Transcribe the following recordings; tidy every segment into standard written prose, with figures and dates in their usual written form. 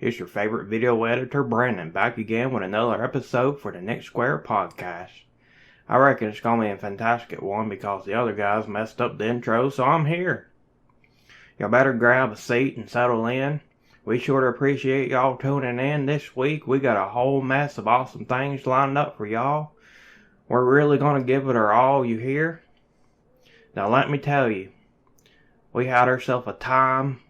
It's your favorite video editor, Brandon, back again with another episode for the Nick Square podcast. I reckon it's going to be a fantastic one because the other guys messed up the intro, so I'm here. Y'all better grab a seat and settle in. We sure appreciate y'all tuning in this week. We got a whole mess of awesome things lined up for y'all. We're really going to give it our all, you hear? Now let me tell you, we had ourselves a time.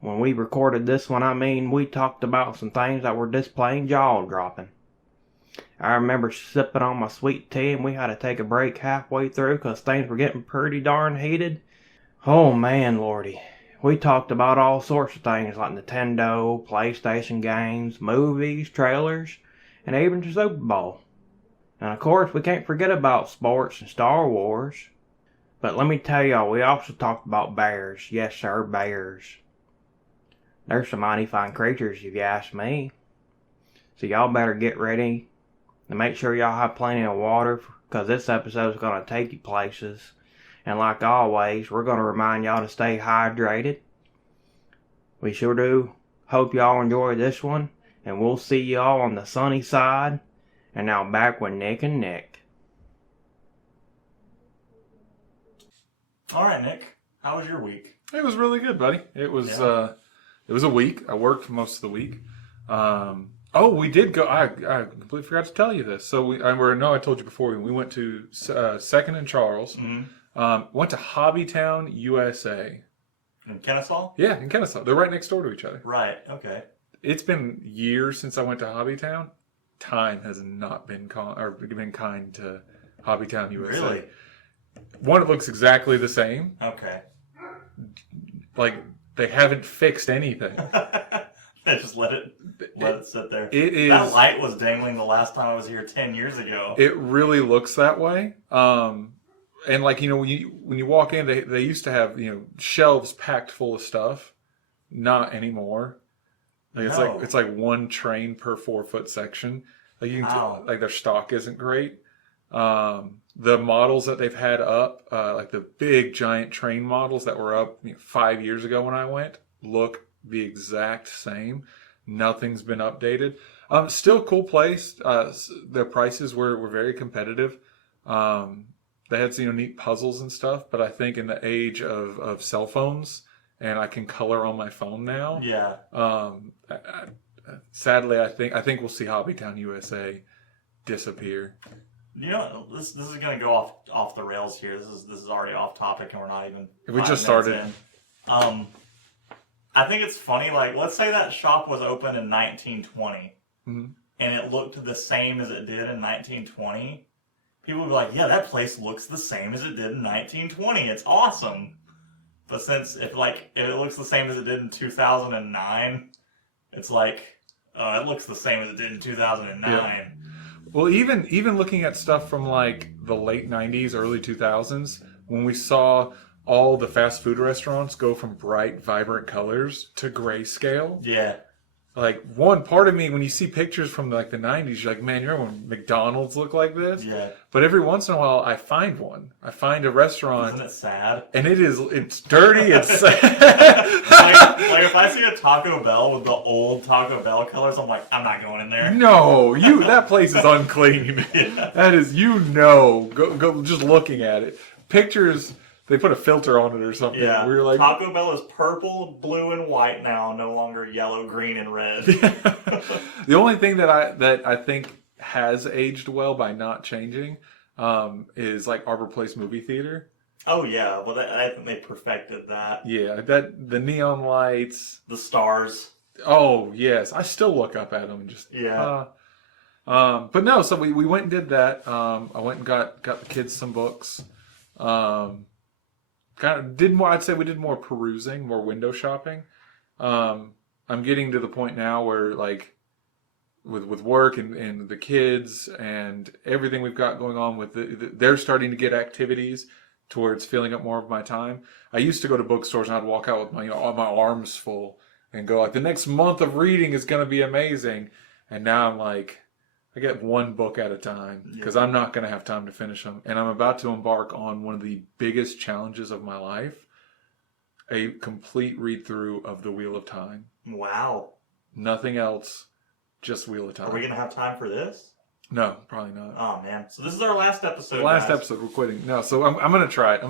When we recorded this one, we talked about some things that were just plain jaw-dropping. I remember sipping on my sweet tea and we had to take a break halfway through because things were getting pretty darn heated. Oh man, lordy. We talked about all sorts of things like Nintendo, PlayStation games, movies, trailers, and even the Super Bowl. And of course, we can't forget about sports and Star Wars. But let me tell y'all, we also talked about bears. Yes sir, bears. They're some mighty fine creatures if you ask me. So y'all better get ready and make sure y'all have plenty of water because this episode is going to take you places. And like always, we're going to remind y'all to stay hydrated. We sure do hope y'all enjoy this one. And we'll see y'all on the sunny side. And now back with Nick and Nick. All right, Nick. How was your week? It was really good, buddy. It was a week. I worked for most of the week. We did go. I completely forgot to tell you this. So I told you before. We went to Second and Charles. Mm-hmm. Went to Hobbytown, USA. In Kennesaw? Yeah, in Kennesaw. They're right next door to each other. Right. Okay. It's been years since I went to Hobbytown. Time has not been kind to Hobbytown, USA. Really? One, it looks exactly the same. Okay. Like they haven't fixed anything. They just let it sit there. It is. That light was dangling the last time I was here 10 years ago. It really looks that way. And like, when you walk in, they used to have, shelves packed full of stuff. Not anymore. Like it's like one train per 4-foot section. Like you can like their stock isn't great. The models that they've had up, like the big giant train models that were up 5 years ago when I went, look the exact same. Nothing's been updated. Still cool place. Their prices were very competitive. They had neat puzzles and stuff, but I think in the age of cell phones, and I can color on my phone now. Yeah. Sadly, I think we'll see Hobbytown USA disappear. This is going to go off the rails here. This is already off topic, and we're not even. We just started. In. I think it's funny. Like, let's say that shop was open in 1920, and it looked the same as it did in 1920. People would be like, "Yeah, that place looks the same as it did in 1920. It's awesome." But since if it looks the same as it did in 2009, it's like, it looks the same as it did in 2009. Yeah. Well, even looking at stuff from like the late 90s, early 2000s, when we saw all the fast food restaurants go from bright, vibrant colors to grayscale. Yeah. Like, one part of me, when you see pictures from the 90s, you're like, man, remember when McDonald's looked like this? Yeah. But every once in a while, I find one. I find a restaurant. Isn't it sad? And it's dirty. It's sad. like if I see a Taco Bell with the old Taco Bell colors, I'm like, I'm not going in there. No, that place is unclean. Yeah. That is, go just looking at it. Pictures. They put a filter on it or something. Yeah, we were like, Taco Bell is purple, blue, and white now, no longer yellow, green, and red. The only thing that I think has aged well by not changing is like Arbor Place movie theater. Oh yeah, well I think they perfected that. Yeah, the neon lights, the stars. Oh yes, I still look up at them and just But no, so we went and did that. I went and got the kids some books. Kind of did more. I'd say we did more perusing, more window shopping. I'm getting to the point now where, like, with work and the kids and everything we've got going on they're starting to get activities towards filling up more of my time. I used to go to bookstores and I'd walk out with my arms full and go like, the next month of reading is going to be amazing. And now I'm like, I get one book at a time because I'm not going to have time to finish them. And I'm about to embark on one of the biggest challenges of my life, a complete read-through of The Wheel of Time. Wow. Nothing else. Just Wheel of Time. Are we gonna have time for this? No, probably not. Oh man! So this is our last episode. The last guys. episode, we're quitting. No, so I'm gonna try it.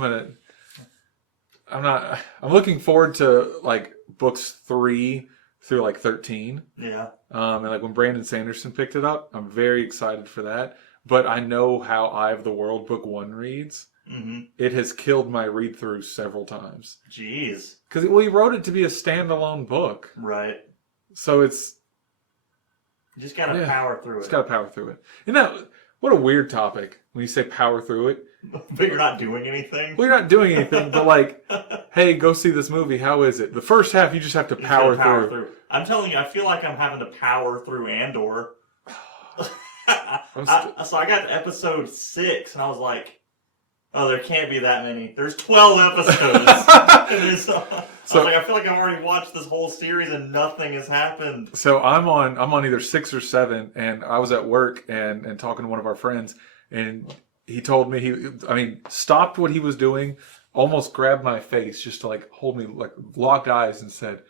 I'm looking forward to like books 3 through like 13. Yeah. And like when Brandon Sanderson picked it up, I'm very excited for that. But I know how Eye of the World book 1 reads. Mm-hmm. It has killed my read through several times. Jeez. Because he wrote it to be a standalone book. Right. So it's... You just gotta power through it. Just gotta power through it. And that, what a weird topic when you say power through it. But you're not doing anything? Well, you're not doing anything, but like, hey, go see this movie. How is it? The first half, you just have to power through. I'm telling you, I feel like I'm having to power through Andor. So I got to episode 6, and I was like, oh, there can't be that many. There's 12 episodes. I feel like I've already watched this whole series and nothing has happened. So I'm on either 6 or 7, and I was at work and talking to one of our friends, and he told me he stopped what he was doing, almost grabbed my face just to like hold me, like locked eyes, and said,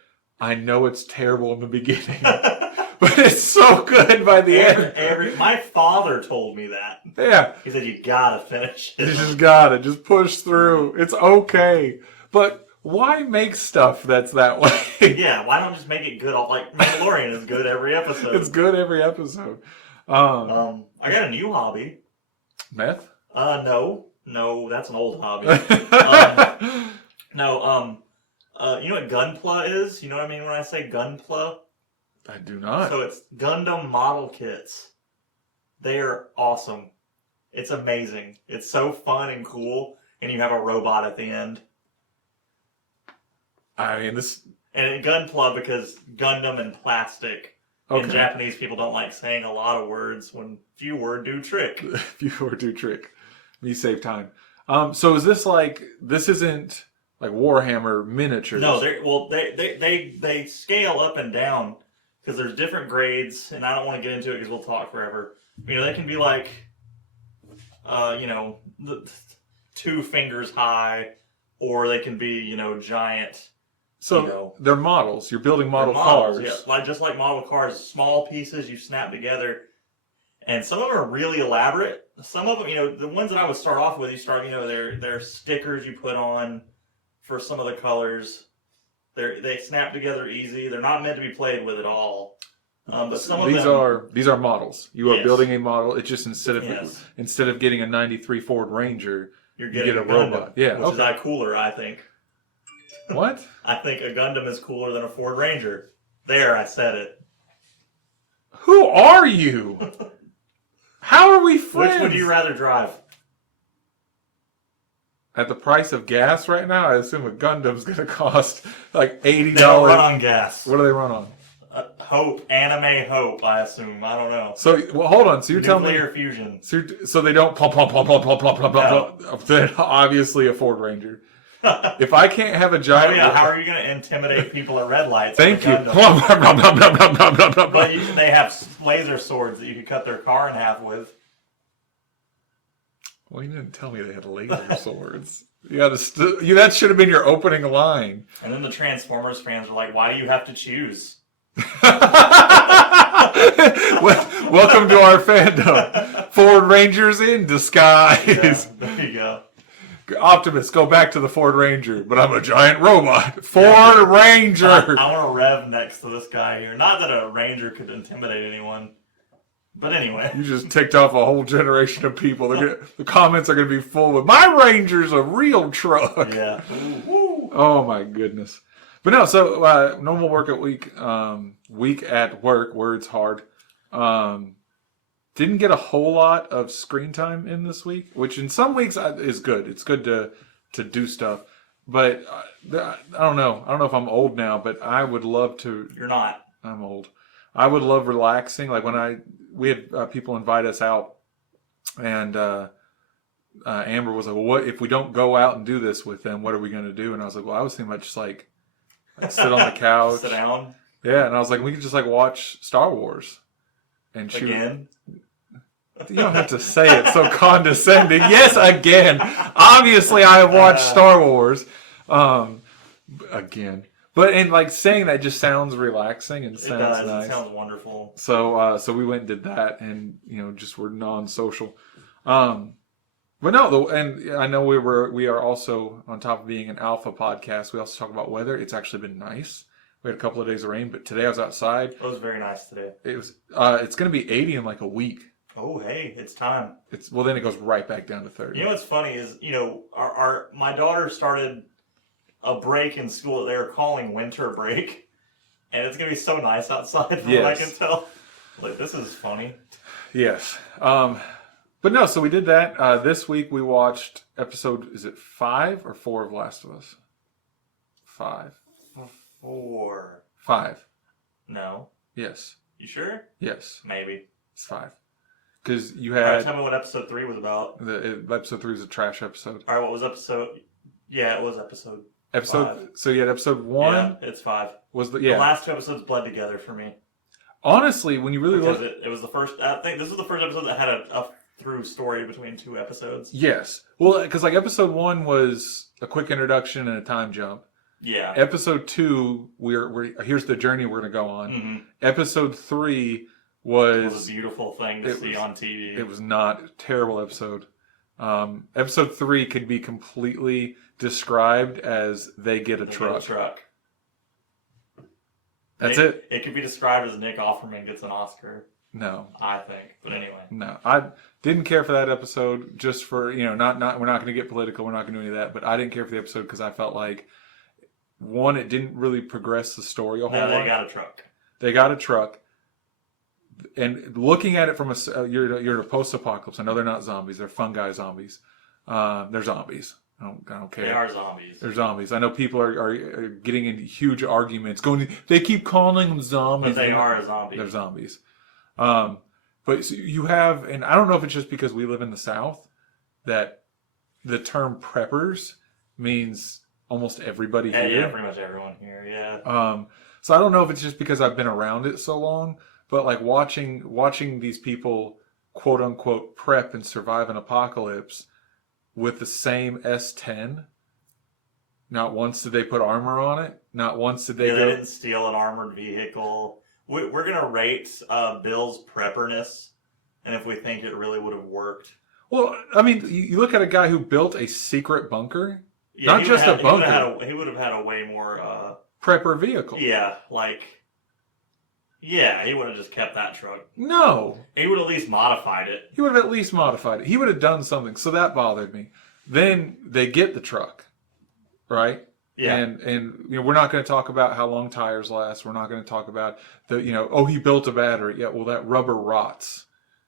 "I know it's terrible in the beginning, but it's so good by the end." My father told me that. Yeah, he said you gotta finish it. You just gotta push through. It's okay, but why make stuff that's that way? Yeah, why don't just make it good? Like Mandalorian is good every episode. It's good every episode. I got a new hobby. Meth? No, that's an old hobby. You know what Gunpla is? You know what I mean when I say Gunpla? I do not. So it's Gundam model kits. They are awesome. It's amazing. It's so fun and cool, and you have a robot at the end. I mean, this... And Gunpla because Gundam and plastic. Okay. And Japanese people don't like saying a lot of words when few word do trick. Few word do trick. You save time. So is this like, this isn't like Warhammer miniatures? No, they scale up and down because there's different grades, and I don't want to get into it because we'll talk forever. You know, they can be like, 2 fingers high, or they can be, giant. So they're models. You're building model cars. Yeah, just like model cars, small pieces you snap together. And some of them are really elaborate. Some of them, the ones that I would start off with, they're stickers you put on for some of the colors. They snap together easy. They're not meant to be played with at all. But some of these are models. You are building a model. It's just instead of getting a '93 Ford Ranger, you get a robot. Yeah, which is cooler, I think. What? I think a Gundam is cooler than a Ford Ranger. There, I said it. Who are you? How are we friends? Which would you rather drive? At the price of gas right now, I assume a Gundam's going to cost like $80. They don't run on gas. What do they run on? Anime Hope, I assume. I don't know. So, hold on. So you're telling me... Nuclear fusion. So they don't plop. Then obviously a Ford Ranger. If I can't have a giant... Oh yeah, how are you going to intimidate people at red lights? Thank you. But they have laser swords that you can cut their car in half with. Well, you didn't tell me they had laser swords. That should have been your opening line. And then the Transformers fans are like, why do you have to choose? Welcome to our fandom. Ford Rangers in disguise. Yeah, there you go. Optimus, go back to the Ford Ranger, but I'm a giant robot. Ford Ranger! I want to rev next to this guy here. Not that a Ranger could intimidate anyone. But anyway. You just ticked off a whole generation of people. The comments are going to be full of, my Ranger's a real truck. Yeah. Oh my goodness. But no, so normal work at week at work, words hard. Didn't get a whole lot of screen time in this week, which in some weeks is good. It's good to do stuff. But I don't know. I don't know if I'm old now, but I would love to. You're not. I'm old. I would love relaxing. Like when we had people invite us out, and Amber was like, well, what if we don't go out and do this with them? What are we going to do? And I was like, well, I was thinking about just like sit on the couch. Sit down. Yeah, and I was like, we could just like watch Star Wars. And shoot. Again? You don't have to say it so condescending. Yes, again. Obviously, I have watched Star Wars. Again. But and like saying that just sounds relaxing and It sounds does. nice. It sounds wonderful. So we went and did that, and just were non-social. But no, and I know we are also, on top of being an alpha podcast, we also talk about weather. It's actually been nice. We had a couple of days of rain, but today I was outside. It was very nice today. It's going to be 80 in like a week. Oh, hey, it's time. Then it goes right back down to 30. You know what's funny is, my daughter started a break in school that they were calling winter break, and it's gonna be so nice outside from what I can tell. Like, this is funny. Yes. But no, so we did that. This week we watched episode, is it 5 or 4 of Last of Us? 5. 4. 5. No. Yes. You sure? Yes. Maybe. It's 5. Because you All right, had... tell me what episode 3 was about. Episode 3 is a trash episode. Alright, what was episode... Yeah, it was episode 5. So you had episode 1? Yeah, it's 5. Was the The last 2 episodes bled together for me. Honestly, when you really Because look... it was the first... I think this was the first episode that had a through story between 2 episodes. Yes. Well, because like episode 1 was a quick introduction and a time jump. Yeah. Episode 2, here's the journey we're going to go on. Mm-hmm. Episode 3 It was a beautiful thing to see on TV. It was not a terrible episode. Episode 3 could be completely described as they get a truck. That's it. It could be described as Nick Offerman gets an Oscar. No. I think. But anyway. No. I didn't care for that episode just for, we're not going to get political. We're not going to do any of that. But I didn't care for the episode because I felt like, one, it didn't really progress the story a whole lot. No, they got a truck. They got a truck. And looking at it from you're a post-apocalypse. I know they're not zombies. They're fungi zombies. They're zombies. I don't care. They are zombies. They're zombies. I know people are getting into huge arguments. They keep calling them zombies. But they are a zombie. They're zombies. But so you have, and I don't know if it's just because we live in the South, that the term preppers means almost everybody here. Yeah, pretty much everyone here. Yeah. So I don't know if it's just because I've been around it so long, but like watching these people quote unquote prep and survive an apocalypse with the same S10. Not once did they put armor on it. Not once did they They didn't steal an armored vehicle. We're going to rate Bill's prepperness and if we think it really would have worked. Well, I mean, you look at a guy who built a secret bunker. Yeah, not just a bunker. He would have had a way more... prepper vehicle. Yeah, Yeah, he would have just kept that truck. No. He would have at least modified it. He would have at least modified it. He would have done something. So that bothered me. Then they get the truck, right? Yeah. And we're not going to talk about how long tires last. We're not going to talk about he built a battery. Yeah, well, that rubber rots.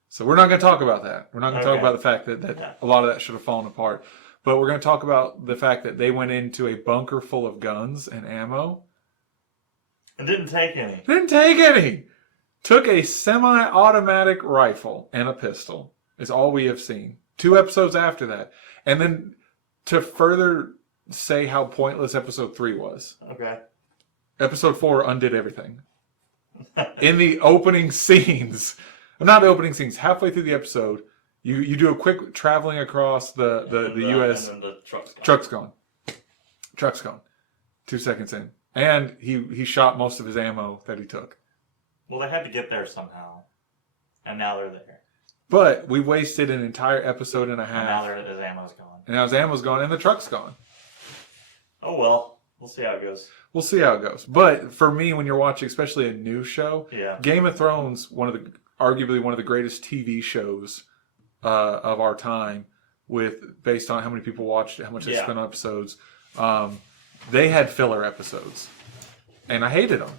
So we're not going to talk about that. We're not going to talk about the fact that a lot of that should have fallen apart. But we're going to talk about the fact that they went into a bunker full of guns and ammo. It didn't take any. Didn't take any. Took a semi-automatic rifle and a pistol. Is all we have seen. 2 episodes after that. And then to further say how pointless episode 3 was. Okay. Episode 4 undid everything. In the opening scenes, not the opening scenes, halfway through the episode, you do a quick traveling across the U.S. And then the truck's gone. Truck's gone. 2 seconds in. And he shot most of his ammo that he took. Well, they had to get there somehow. And now they're there. But we wasted an entire episode and a half. And now his ammo's gone. And now his ammo's gone and the truck's gone. Oh, well. We'll see how it goes. We'll see how it goes. But for me, when you're watching, especially a new show, yeah. Game of Thrones, arguably one of the greatest TV shows of our time, based on how many people watched it, how much they spent on episodes. They had filler episodes, and I hated them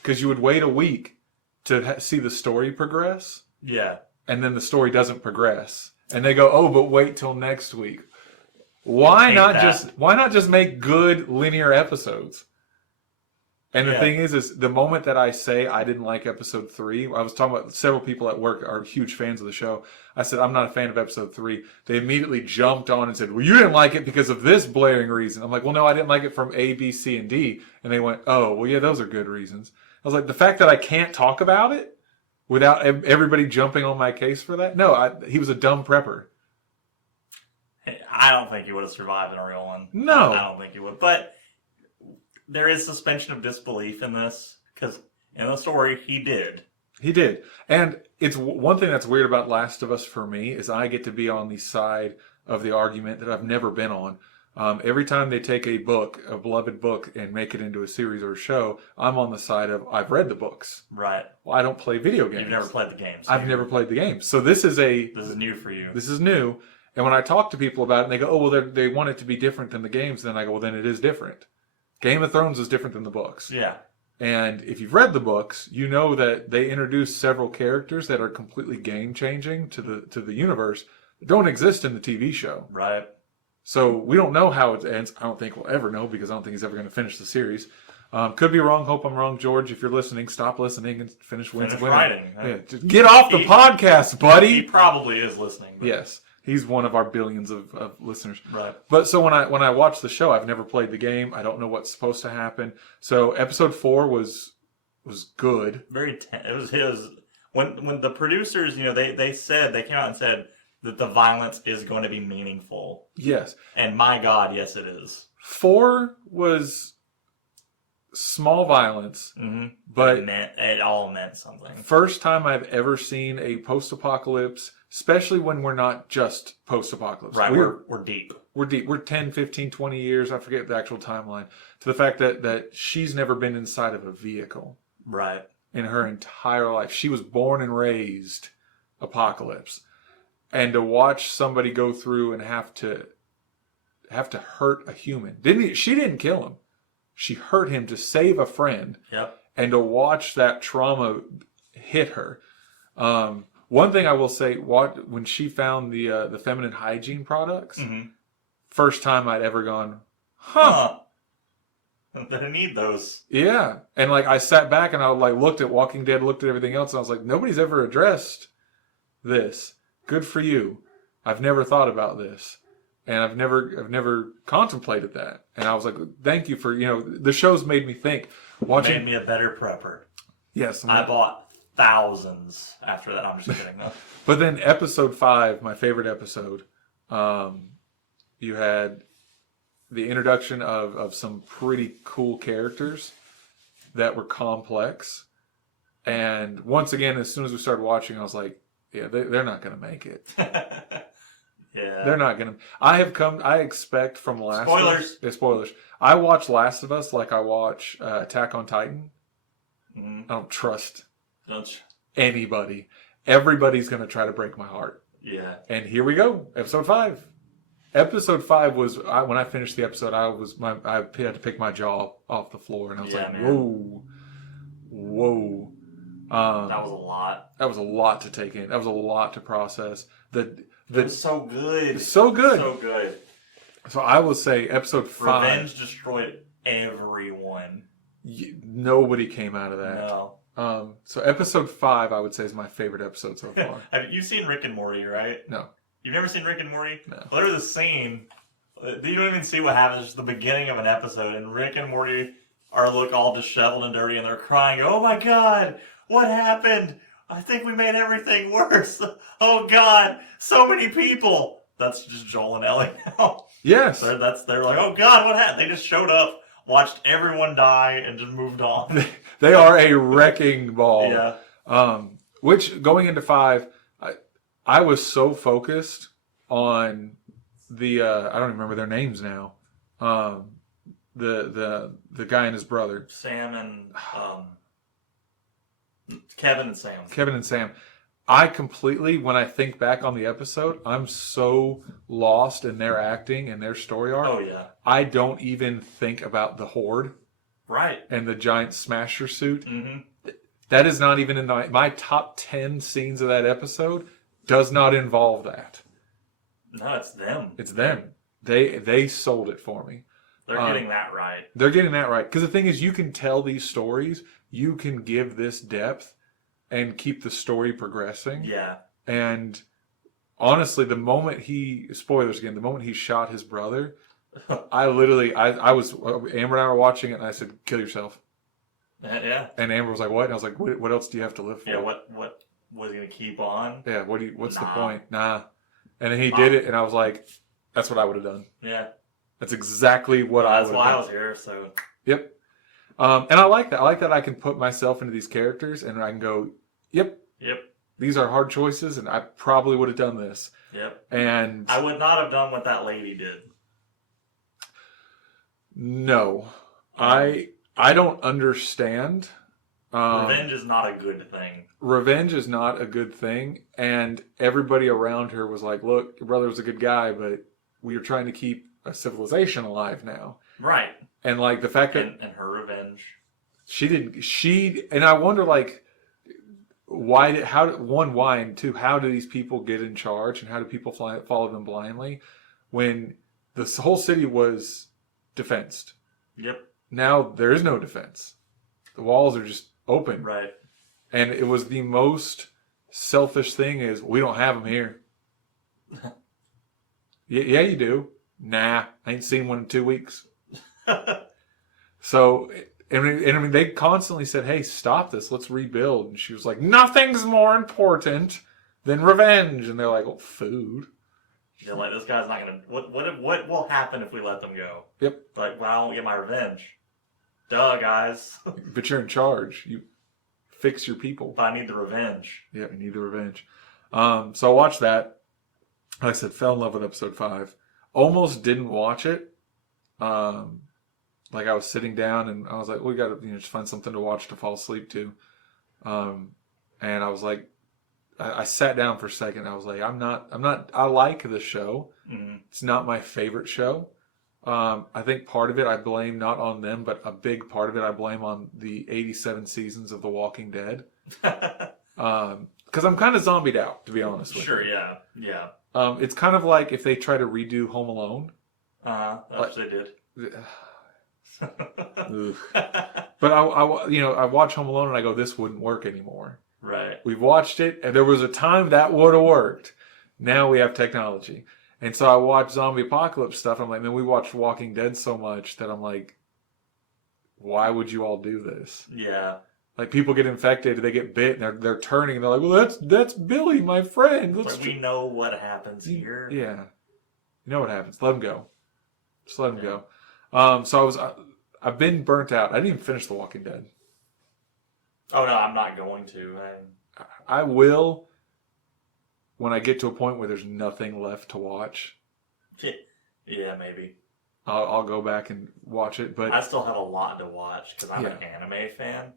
because you would wait a week to see the story progress. Yeah, and then the story doesn't progress, and they go, "Oh, but wait till next week." Why not just make good linear episodes? And the thing is the moment that I say I didn't like episode 3, I was talking about several people at work are huge fans of the show. I said, I'm not a fan of episode 3. They immediately jumped on and said, well, you didn't like it because of this blaring reason. I'm like, well, no, I didn't like it from A, B, C, and D. And they went, oh, well, yeah, those are good reasons. I was like, the fact that I can't talk about it without everybody jumping on my case for that? No, he was a dumb prepper. I don't think he would have survived in a real one. No. I don't think he would. But there is suspension of disbelief in this, because in the story, he did. He did. And it's one thing that's weird about Last of Us for me is I get to be on the side of the argument that I've never been on. Every time they take a book, a beloved book, and make it into a series or a show, I'm on the side of, I've read the books. Right. Well, I don't play video games. You've never played the games. I've never played the games. So this is new for you. This is new. And when I talk to people about it, and they go, oh, well, they want it to be different than the games, then I go, well, then it is different. Game of Thrones is different than the books. Yeah. And if you've read the books, you know that they introduce several characters that are completely game-changing to the universe that don't exist in the TV show. Right. So we don't know how it ends. I don't think we'll ever know because I don't think he's ever going to finish the series. Could be wrong. Hope I'm wrong, George. If you're listening, stop listening and finish writing. Yeah, just get off the podcast, buddy. He probably is listening. But yes, he's one of our billions of listeners. Right. But so when I watch the show, I've never played the game. I don't know what's supposed to happen. So episode 4 was good. Very. It was his. When the producers, they came out and said that the violence is going to be meaningful. Yes. And my God, yes, it is. 4 was small violence, but it all meant something. First time I've ever seen a post-apocalypse, especially when we're not just post-apocalypse. Right, we're deep. We're deep. We're 10, 15, 20 years, I forget the actual timeline, to the fact that she's never been inside of a vehicle. Right. In her entire life. She was born and raised apocalypse. And to watch somebody go through and have to hurt a human. She didn't kill him. She hurt him to save a friend. Yep. And to watch that trauma hit her. One thing I will say, when she found the feminine hygiene products, first time I'd ever gone, huh. They need those. Yeah. And I sat back and I looked at Walking Dead, looked at everything else, and I was like, nobody's ever addressed this. Good for you. I've never thought about this. And I've never contemplated that. And I was like, thank you for, the show's made me think. Made me a better prepper. Yes. I bought thousands after that. I'm just kidding. No. But then episode 5, my favorite episode, you had the introduction of some pretty cool characters that were complex. And once again, as soon as we started watching, I was like, yeah, they're not going to make it. Yeah. They're not going to. I expect from Last Spoilers. of Us. Yeah, spoilers. I watch Last of Us like I watch Attack on Titan. I don't trust anybody. Everybody's going to try to break my heart. Yeah. And here we go. Episode 5. Episode 5 was, when I finished the episode, I had to pick my jaw off the floor. And I was like, man. Whoa. That was a lot. That was a lot to take in. That was a lot to process. It was so good. So good. So good. So I will say episode 5. Revenge destroyed everyone. Nobody came out of that. No. So episode 5, I would say, is my favorite episode so far. You've seen Rick and Morty, right? No. You've never seen Rick and Morty? No. Well, there was a scene. You don't even see what happens. It's just the beginning of an episode, and Rick and Morty look all disheveled and dirty, and they're crying, "Oh my God, what happened? I think we made everything worse. Oh God, so many people." That's just Joel and Ellie now. Yes. They're like, "Oh God, what happened?" They just showed up, watched everyone die, and just moved on. They are a wrecking ball. Yeah. Which, going into 5, I was so focused on the I don't even remember their names now. The guy and his brother. Sam and Kevin and Sam. I completely, when I think back on the episode, I'm so lost in their acting and their story arc. Oh yeah. I don't even think about the Horde. Right. And the giant smasher suit. Mm-hmm. That is not even in my top 10 scenes of that episode. Does not involve that. No, it's them. It's them. They sold it for me. They're getting that right. They're getting that right. Because the thing is, you can tell these stories. You can give this depth and keep the story progressing. Yeah. And honestly, the moment spoilers again, the moment he shot his brother, I was, Amber and I were watching it and I said, "Kill yourself." Yeah. And Amber was like, "What?" And I was like, what else do you have to live for? Yeah, what was he going to keep on? Yeah, what's the point? Nah. And then he did it and I was like, that's what I would have done. Yeah. That's exactly what I would have done. That's why I was here, so. Yep. And I like that. I like that I can put myself into these characters and I can go, yep, these are hard choices, and I probably would have done this. Yep. And I would not have done what that lady did. No, I don't understand. Revenge is not a good thing. Revenge is not a good thing, and everybody around her was like, "Look, your brother was a good guy, but we are trying to keep a civilization alive now." Right. And like the fact that and her revenge, and I wonder like why, and two, how do these people get in charge, and how do people follow them blindly when the whole city was defensed? Yep. Now there is no defense. The walls are just open. Right. And it was the most selfish thing is, we don't have them here. Yeah, you do. Nah, I ain't seen one in 2 weeks. So, I mean, they constantly said, hey, stop this. Let's rebuild. And she was like, nothing's more important than revenge. And they're like, well, food. Yeah, like, this guy's not going to... What will happen if we let them go? Yep. Like, well, I won't get my revenge. Duh, guys. But you're in charge. You fix your people. But I need the revenge. Yeah, you need the revenge. So I watched that. Like I said, fell in love with episode 5. Almost didn't watch it. Like I was sitting down and I was like, we got to just find something to watch to fall asleep to. And I was like, I sat down for a second. I was like, I like the show. Mm-hmm. It's not my favorite show. I think part of it I blame not on them, but a big part of it I blame on the 87 seasons of The Walking Dead. Because I'm kind of zombied out, to be honest with you. Sure, yeah. Yeah. It's kind of like if they try to redo Home Alone. That's they did. But I watch Home Alone and I go, this wouldn't work anymore. Right. We've watched it, and there was a time that would have worked. Now we have technology. And so I watch zombie apocalypse stuff. I'm like, man, we watched Walking Dead so much that I'm like, why would you all do this? Yeah. Like, people get infected, they get bit, and they're turning, and they're like, well, that's Billy, my friend. But we know what happens here. Yeah. You know what happens. Let him go. Just let him go. So I've been burnt out. I didn't even finish The Walking Dead. Oh, no, I'm not going to. I will when I get to a point where there's nothing left to watch. Yeah, maybe. I'll go back and watch it. But I still have a lot to watch because I'm an anime fan.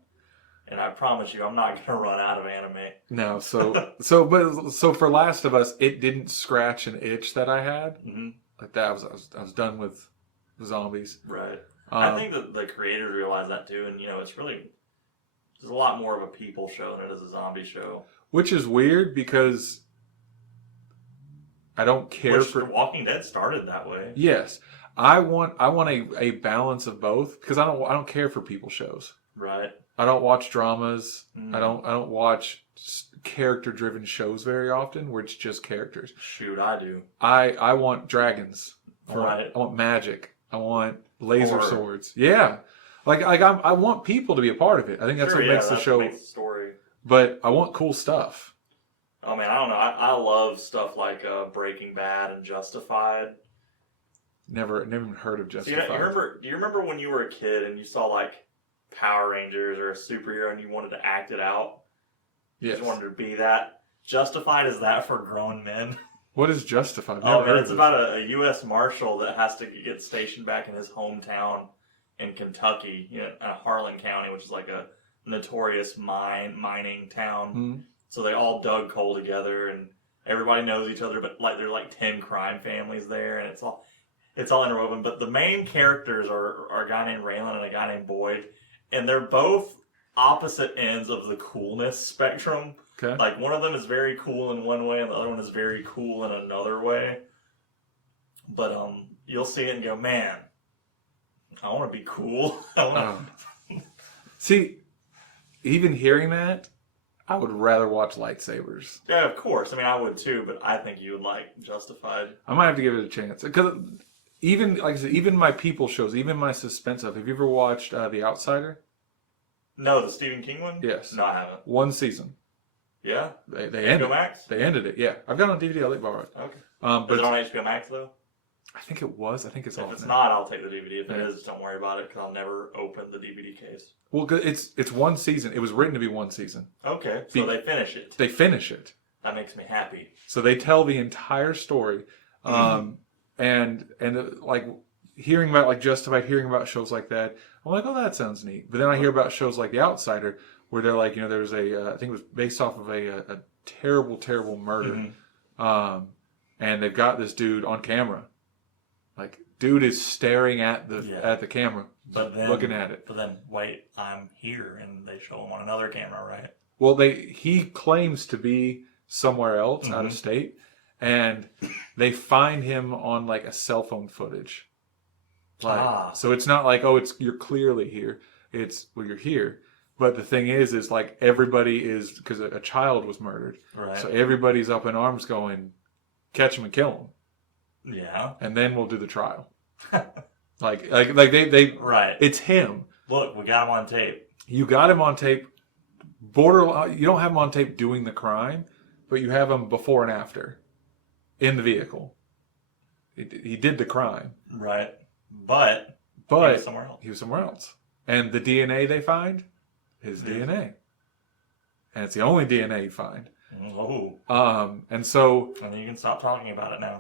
And I promise you, I'm not going to run out of anime. No, so for Last of Us, it didn't scratch an itch that I had. Mm-hmm. Like that, I was done with zombies. Right. I think that the creators realize that too, and it's really there's a lot more of a people show than it is a zombie show. Which is weird because I don't care for Walking Dead started that way. Yes, I want a balance of both because I don't care for people shows. Right. I don't watch dramas. I don't watch character driven shows very often where it's just characters. Shoot, I do. I want dragons. Right. I want magic. I want laser swords. Yeah. I want people to be a part of it. I think that's what makes the show. Makes the story. But I want cool stuff. Oh man, I don't know. I love stuff like Breaking Bad and Justified. Never even heard of Justified. Do you remember when you were a kid and you saw like Power Rangers or a superhero and you wanted to act it out? Yes. You just wanted to be that. Justified is that for grown men. What is Justified? It's about a U.S. Marshal that has to get stationed back in his hometown in Kentucky, in Harlan County, which is like a notorious mining town. Mm-hmm. So they all dug coal together, and everybody knows each other. But like, there's like 10 crime families there, and it's all interwoven. But the main characters are a guy named Raylan and a guy named Boyd, and they're both opposite ends of the coolness spectrum. Okay. Like, one of them is very cool in one way, and the other one is very cool in another way. But you'll see it and go, man, I want to be cool. See, even hearing that, I would rather watch lightsabers. Yeah, of course. I mean, I would too, but I think you would like Justified. I might have to give it a chance because even like I said, even my people shows, even my suspense stuff. Have you ever watched The Outsider? No, the Stephen King one. Yes. No, I haven't. One season. Yeah. They ended. HBO Max. They ended it. Yeah, I've got it on DVD. I'll let you borrow it. Okay. But is it on HBO Max though? I think it was. I think it's If all. it's now. not, I'll take the DVD. If it Yeah. is, don't worry about it because I'll never open the DVD case. Well, it's one season. It was written to be one season. Okay, so they finish it. They finish it. That makes me happy. So they tell the entire story, and like hearing about like Justified, hearing about shows like that, I'm like, oh, that sounds neat. But then I hear about shows like The Outsider, where they're like, there's I think it was based off of a terrible, terrible murder, and they've got this dude on camera, like dude is staring at the camera, but then, looking at it. But then, wait, I'm here, and they show him on another camera, right? Well, he claims to be somewhere else, out of state, and they find him on like a cell phone footage. So it's not like, oh, you're clearly here. It's, well, you're here. But the thing is like everybody is, because a child was murdered. Right. So everybody's up in arms going, catch him and kill him. Yeah. And then we'll do the trial. like they right. It's him. Look, we got him on tape. You got him on tape. You don't have him on tape doing the crime, but you have him before and after in the vehicle. He did the crime. Right. But he was somewhere else. He was somewhere else. And the DNA they find is DNA. And it's the only DNA you find. Oh. And so... And then you can stop talking about it now.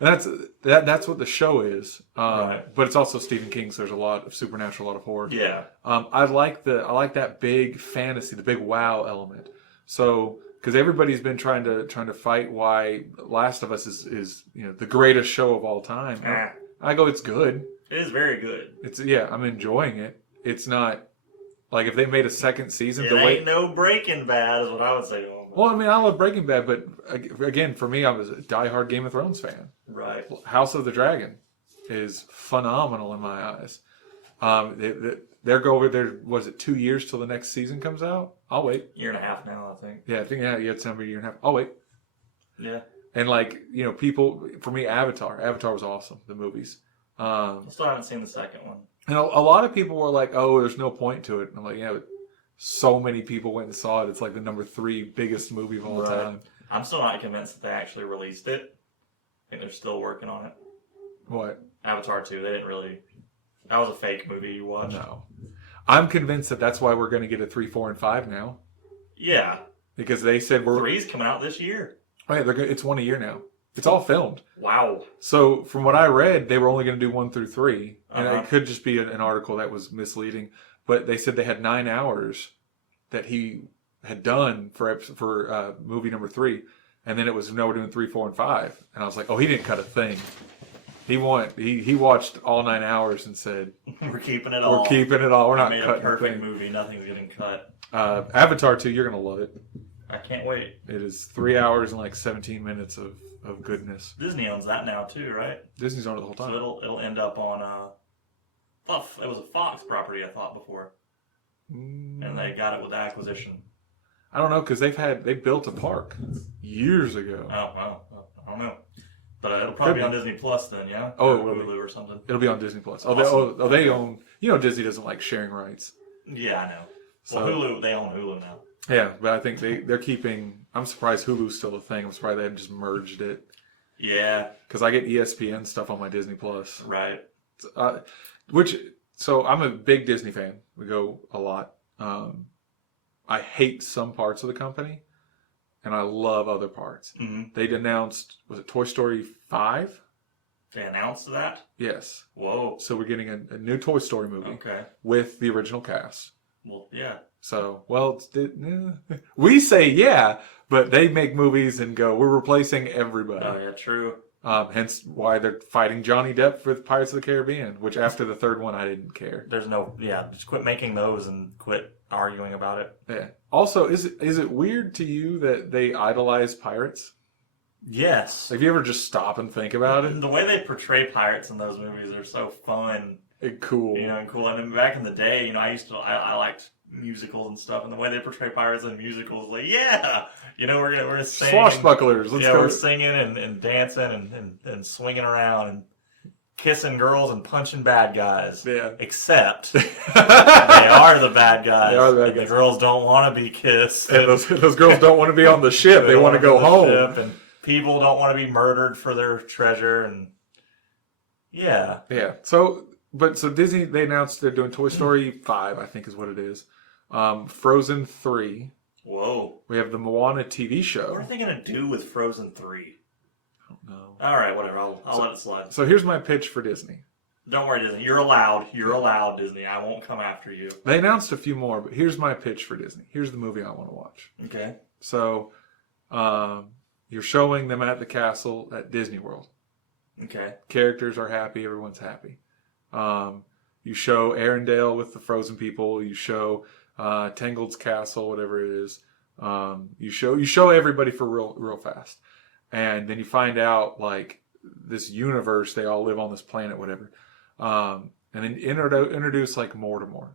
That's what the show is. Right. But it's also Stephen King, so there's a lot of supernatural, a lot of horror. Yeah. I like that big fantasy, the big wow element. So... Because everybody's been trying to fight why Last of Us is the greatest show of all time. I go, it's good. It is very good. I'm enjoying it. It's not like if they made a second season. It ain't no Breaking Bad is what I would say to them. Well, I mean, I love Breaking Bad, but again, for me, I was a diehard Game of Thrones fan. Right. House of the Dragon is phenomenal in my eyes. They're go over there. Was it 2 years till the next season comes out? I'll wait. Year and a half now, I think. Yeah, I think you had somebody a year and a half. I'll wait. Yeah. And people, for me, Avatar was awesome. The movies. I still haven't seen the second one. And a lot of people were like, "Oh, there's no point to it." And I'm like, "Yeah, but so many people went and saw it. It's like the number 3 biggest movie of all time." I'm still not convinced that they actually released it. I think they're still working on it. What? Avatar 2. They didn't really. That was a fake movie you watched. No. I'm convinced that's why we're going to get a 3, 4, and 5 now. Yeah. Because they said 3's coming out this year. Oh yeah, it's 1 a year now. It's all filmed. Wow. So from what I read, they were only going to do 1 through 3, and it could just be an article that was misleading. But they said they had 9 hours that he had done for movie number 3, and then it was we're doing 3, 4, and 5. And I was like, oh, he didn't cut a thing. He watched all 9 hours and said, "We're keeping it all. We're keeping it all. We're not made cutting a perfect a thing." movie. Nothing's getting cut. Avatar 2, you're gonna love it. I can't wait. It is 3 hours and like 17 minutes of goodness. Disney owns that now too, right? Disney's on it the whole time. So it'll end up on it was a Fox property I thought before, and they got it with the acquisition. I don't know because they built a park years ago. Oh well, I don't know, but it'll probably be on Disney Plus then, yeah. Oh, or Hulu or something. It'll be on Disney Plus. Awesome. They own. Disney doesn't like sharing rights. Yeah, I know. So, well, Hulu, they own Hulu now. Yeah, but I think they're keeping. I'm surprised Hulu's still a thing. I'm surprised they haven't just merged it. Yeah, because I get ESPN stuff on my Disney Plus. Right. So I'm a big Disney fan. We go a lot. I hate some parts of the company, and I love other parts. Mm-hmm. They announced, was it Toy Story 5? They announced that? Yes. Whoa. So we're getting a new Toy Story movie. Okay. With the original cast. Well, yeah. So, we say yeah, but they make movies and go, we're replacing everybody. Oh, yeah, true. Hence why they're fighting Johnny Depp with Pirates of the Caribbean, which after the third one, I didn't care. Just quit making those and quit arguing about it. Yeah. Also, is it weird to you that they idolize pirates? Yes. Have you ever just stop and think about it? The way they portray pirates in those movies are so fun. And cool. And cool. And then back in the day, I liked musicals and stuff, and the way they portray pirates in musicals, like, yeah! We're singing. Swashbucklers. Let's go. We're singing and dancing and swinging around and kissing girls and punching bad guys. Yeah. Except they are the bad guys. They are the bad and guys. The girls don't want to be kissed. And those girls don't want to be on the ship. They want to go home. And people don't want to be murdered for their treasure. And Yeah. Yeah. So Disney, they announced they're doing Toy Story 5, I think is what it is. Frozen 3. Whoa. We have the Moana TV show. What are they going to do with Frozen 3? I don't know. All right, whatever. I'll let it slide. So here's my pitch for Disney. Don't worry, Disney. You're allowed. You're allowed, Disney. I won't come after you. They announced a few more, but here's my pitch for Disney. Here's the movie I want to watch. Okay. So, you're showing them at the castle at Disney World. Okay. Characters are happy. Everyone's happy. You show Arendelle with the frozen people. You show Tangled's castle, whatever it is. You show everybody for real fast, and then you find out like this universe. They all live on this planet, whatever. And then introduce like Mortimer,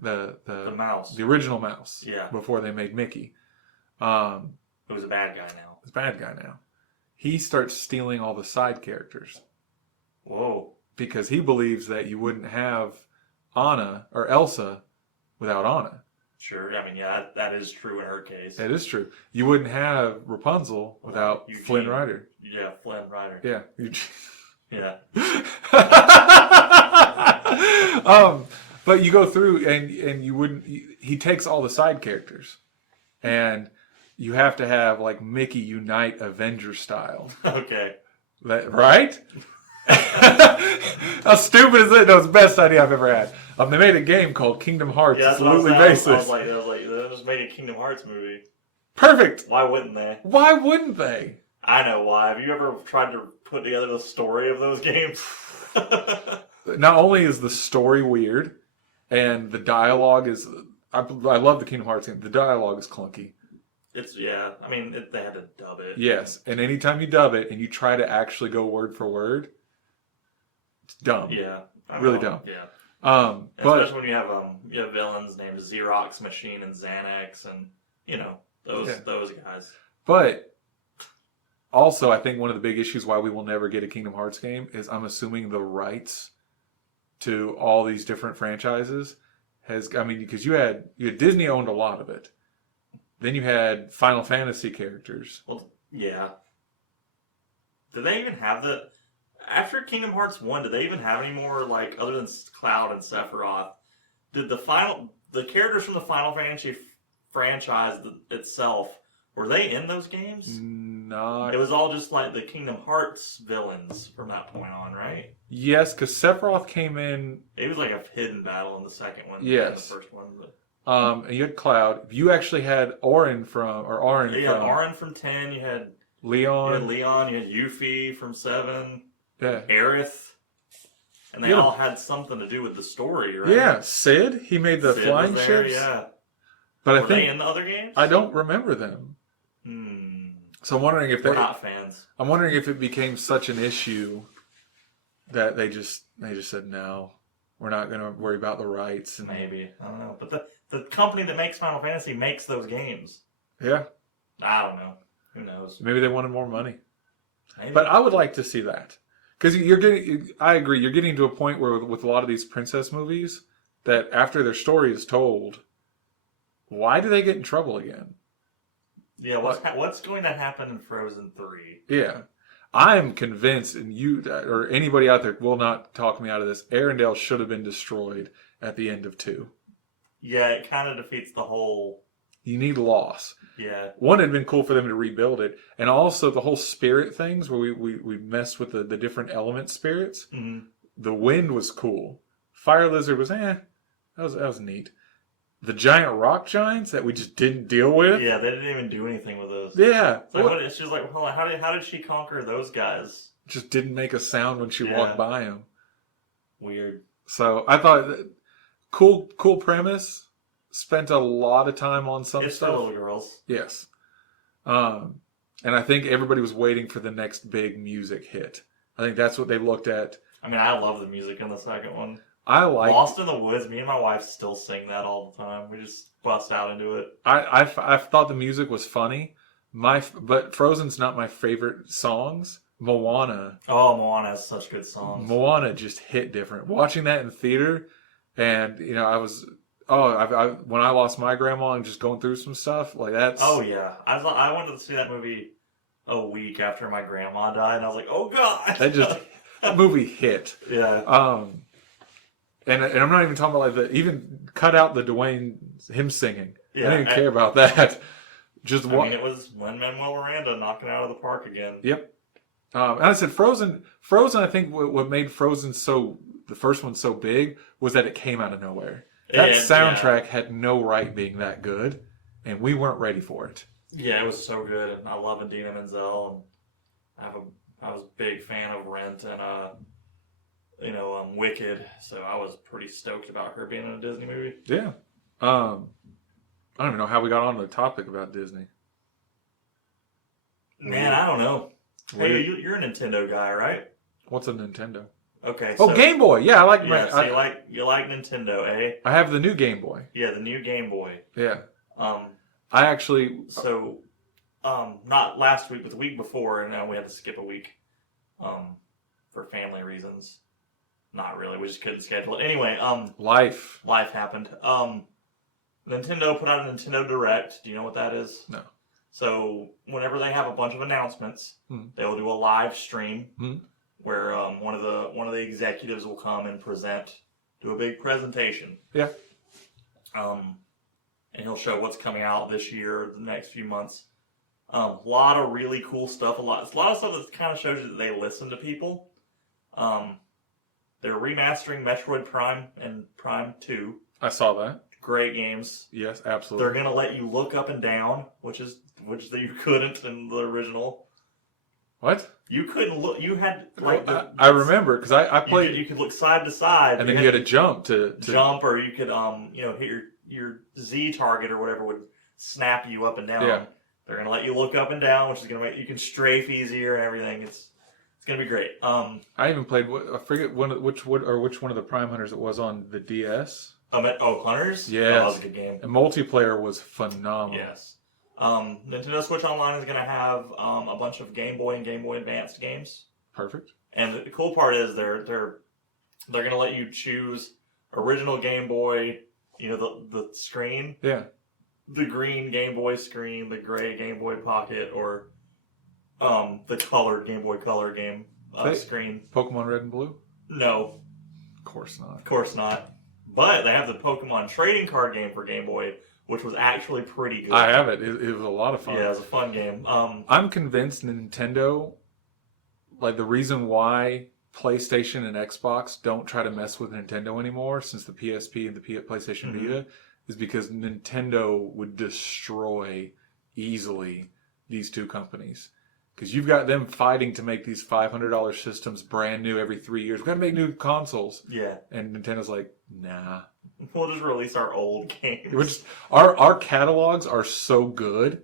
the mouse, the original mouse. Yeah. Before they made Mickey. Who's a bad guy now. He's a bad guy now. He starts stealing all the side characters. Whoa. Because he believes that you wouldn't have Anna or Elsa without Anna. Sure. I mean, yeah, that is true in her case. That is true. You wouldn't have Rapunzel without Eugene. Flynn Rider. Yeah, Flynn Rider. Yeah. Eugene. Yeah. But you go through and you wouldn't. He takes all the side characters, and you have to have like Mickey unite Avenger style. Okay. Right? How stupid is it? That was the best idea I've ever had. They made a game called Kingdom Hearts. Yeah, Absolutely I was baseless. like, they just made a Kingdom Hearts movie. Perfect. Why wouldn't they? Why wouldn't they? I know why. Have you ever tried to put together the story of those games? Not only is the story weird, and the dialogue is... I love the Kingdom Hearts game. The dialogue is clunky. Yeah. I mean, they had to dub it. Yes, and anytime you dub it and you try to actually go word for word, it's dumb. Yeah. Really dumb. Yeah. But especially when you have villains named Xerox Machine and Xanax and, those guys. But also, I think one of the big issues why we will never get a Kingdom Hearts game is I'm assuming the rights to all these different franchises because you had Disney owned a lot of it. Then you had Final Fantasy characters. Well, yeah. Did they even have after Kingdom Hearts 1, did they even have any more, like, other than Cloud and Sephiroth? Did the characters from the Final Fantasy franchise itself, were they in those games? Not. It was all just, like, the Kingdom Hearts villains from that point on, right? Yes, because Sephiroth came in. It was like a hidden battle in the second one. Yes. In the first one. But... and you had Cloud. You actually had Auron from... You had Auron from 10, you had... Leon. You had Yuffie from 7. Yeah. Aerith. And they all had something to do with the story, right? Yeah, Sid. He made the flying ships. Yeah. But Were I think they in the other games? I don't remember them. So I'm wondering if we're not fans. I'm wondering if it became such an issue that they just said no, we're not going to worry about the rights. And maybe, I don't know. But the company that makes Final Fantasy makes those games. Yeah. I don't know. Who knows? Maybe they wanted more money. Maybe. But I would like to see that. Because I agree, you're getting to a point where with a lot of these princess movies, that after their story is told, why do they get in trouble again? Yeah, what's going to happen in Frozen 3? Yeah. I'm convinced, and you or anybody out there will not talk me out of this, Arendelle should have been destroyed at the end of 2. Yeah, it kind of defeats the whole... You need loss. Yeah. One, it'd been cool for them to rebuild it. And also the whole spirit things where we messed with the different element spirits. Mm-hmm. The wind was cool. Fire lizard was that was neat. The giant rock giants that we just didn't deal with. Yeah, they didn't even do anything with those. Yeah. It's just like, hold on, how did she conquer those guys? Just didn't make a sound when she walked by them. Weird. So I thought cool premise. Spent a lot of time on some it's stuff. It's for little girls. Yes. And I think everybody was waiting for the next big music hit. I think that's what they looked at. I mean, I love the music in the second one. I like Lost in the Woods. Me and my wife still sing that all the time. We just bust out into it. I thought the music was funny. But Frozen's not my favorite songs. Moana. Oh, Moana has such good songs. Moana just hit different. Watching that in theater, and I was... when I lost my grandma and just going through some stuff like that. Oh yeah, I wanted to see that movie a week after my grandma died, and I was like, oh god. That movie hit. Yeah. And I'm not even talking about like even cut out the Dwayne him singing. I Yeah, didn't even care about that. Just I mean, it was Lin-Manuel Miranda knocking out of the park again. Yep. And I said Frozen. Frozen. I think what made Frozen the first one so big was that it came out of nowhere. That soundtrack had no right being that good, and we weren't ready for it. Yeah, it was so good, and I love Idina Menzel, and I was a big fan of Rent and Wicked, so I was pretty stoked about her being in a Disney movie. Yeah. I don't even know how we got on the topic about Disney. Man, I don't know. Hey, you're a Nintendo guy, right? What's a Nintendo? Okay. Oh, Game Boy. Yeah, I like. Yeah, so you like Nintendo, eh? I have the new Game Boy. Yeah, the new Game Boy. Yeah. I actually. So, not last week, but the week before, and we had to skip a week, for family reasons. Not really. We just couldn't schedule it. Anyway, life happened. Nintendo put out a Nintendo Direct. Do you know what that is? No. So whenever they have a bunch of announcements, they will do a live stream where one of the executives will come and do a big presentation. Yeah. And he'll show what's coming out this year, the next few months. A lot of really cool stuff. A lot of stuff that kind of shows you that they listen to people. They're remastering Metroid Prime and Prime 2. I saw that. Great games. Yes, absolutely. They're gonna let you look up and down, which you couldn't in the original. What? You couldn't look. You had I remember because I played. You could look side to side, and then you had to jump to jump, or you could hit your Z target or whatever would snap you up and down. Yeah. They're gonna let you look up and down, which is gonna make you can strafe easier and everything. It's gonna be great. I even played. I forget which one of the Prime Hunters it was on the DS. Hunters? Yeah. Oh, that was a good game. And multiplayer was phenomenal. Yes. Nintendo Switch Online is going to have a bunch of Game Boy and Game Boy Advanced games. Perfect. And the cool part is they're going to let you choose original Game Boy, the screen. Yeah. The green Game Boy screen, the gray Game Boy Pocket, or the colored Game Boy Color game screen. Pokemon Red and Blue? No. Of course not. Of course not. But they have the Pokemon trading card game for Game Boy, which was actually pretty good. I have it. It was a lot of fun. Yeah, it was a fun game. I'm convinced Nintendo, like the reason why PlayStation and Xbox don't try to mess with Nintendo anymore since the PSP and the PlayStation Vita is because Nintendo would destroy easily these two companies. Because you've got them fighting to make these $500 systems brand new every 3 years. We've got to make new consoles. Yeah. And Nintendo's like, nah. We'll just release our old games. Our catalogs are so good,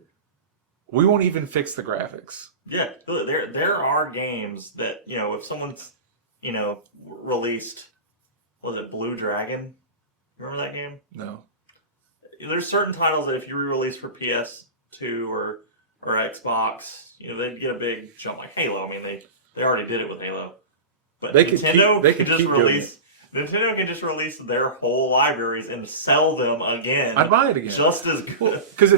we won't even fix the graphics. Yeah. There are games that, if someone's, released, was it Blue Dragon? Remember that game? No. There's certain titles that if you re-release for PS2 or Xbox, they'd get a big jump, like Halo. I mean, they already did it with Halo, but Nintendo can just release their whole libraries and sell them again. I'd buy it again, just as good. Because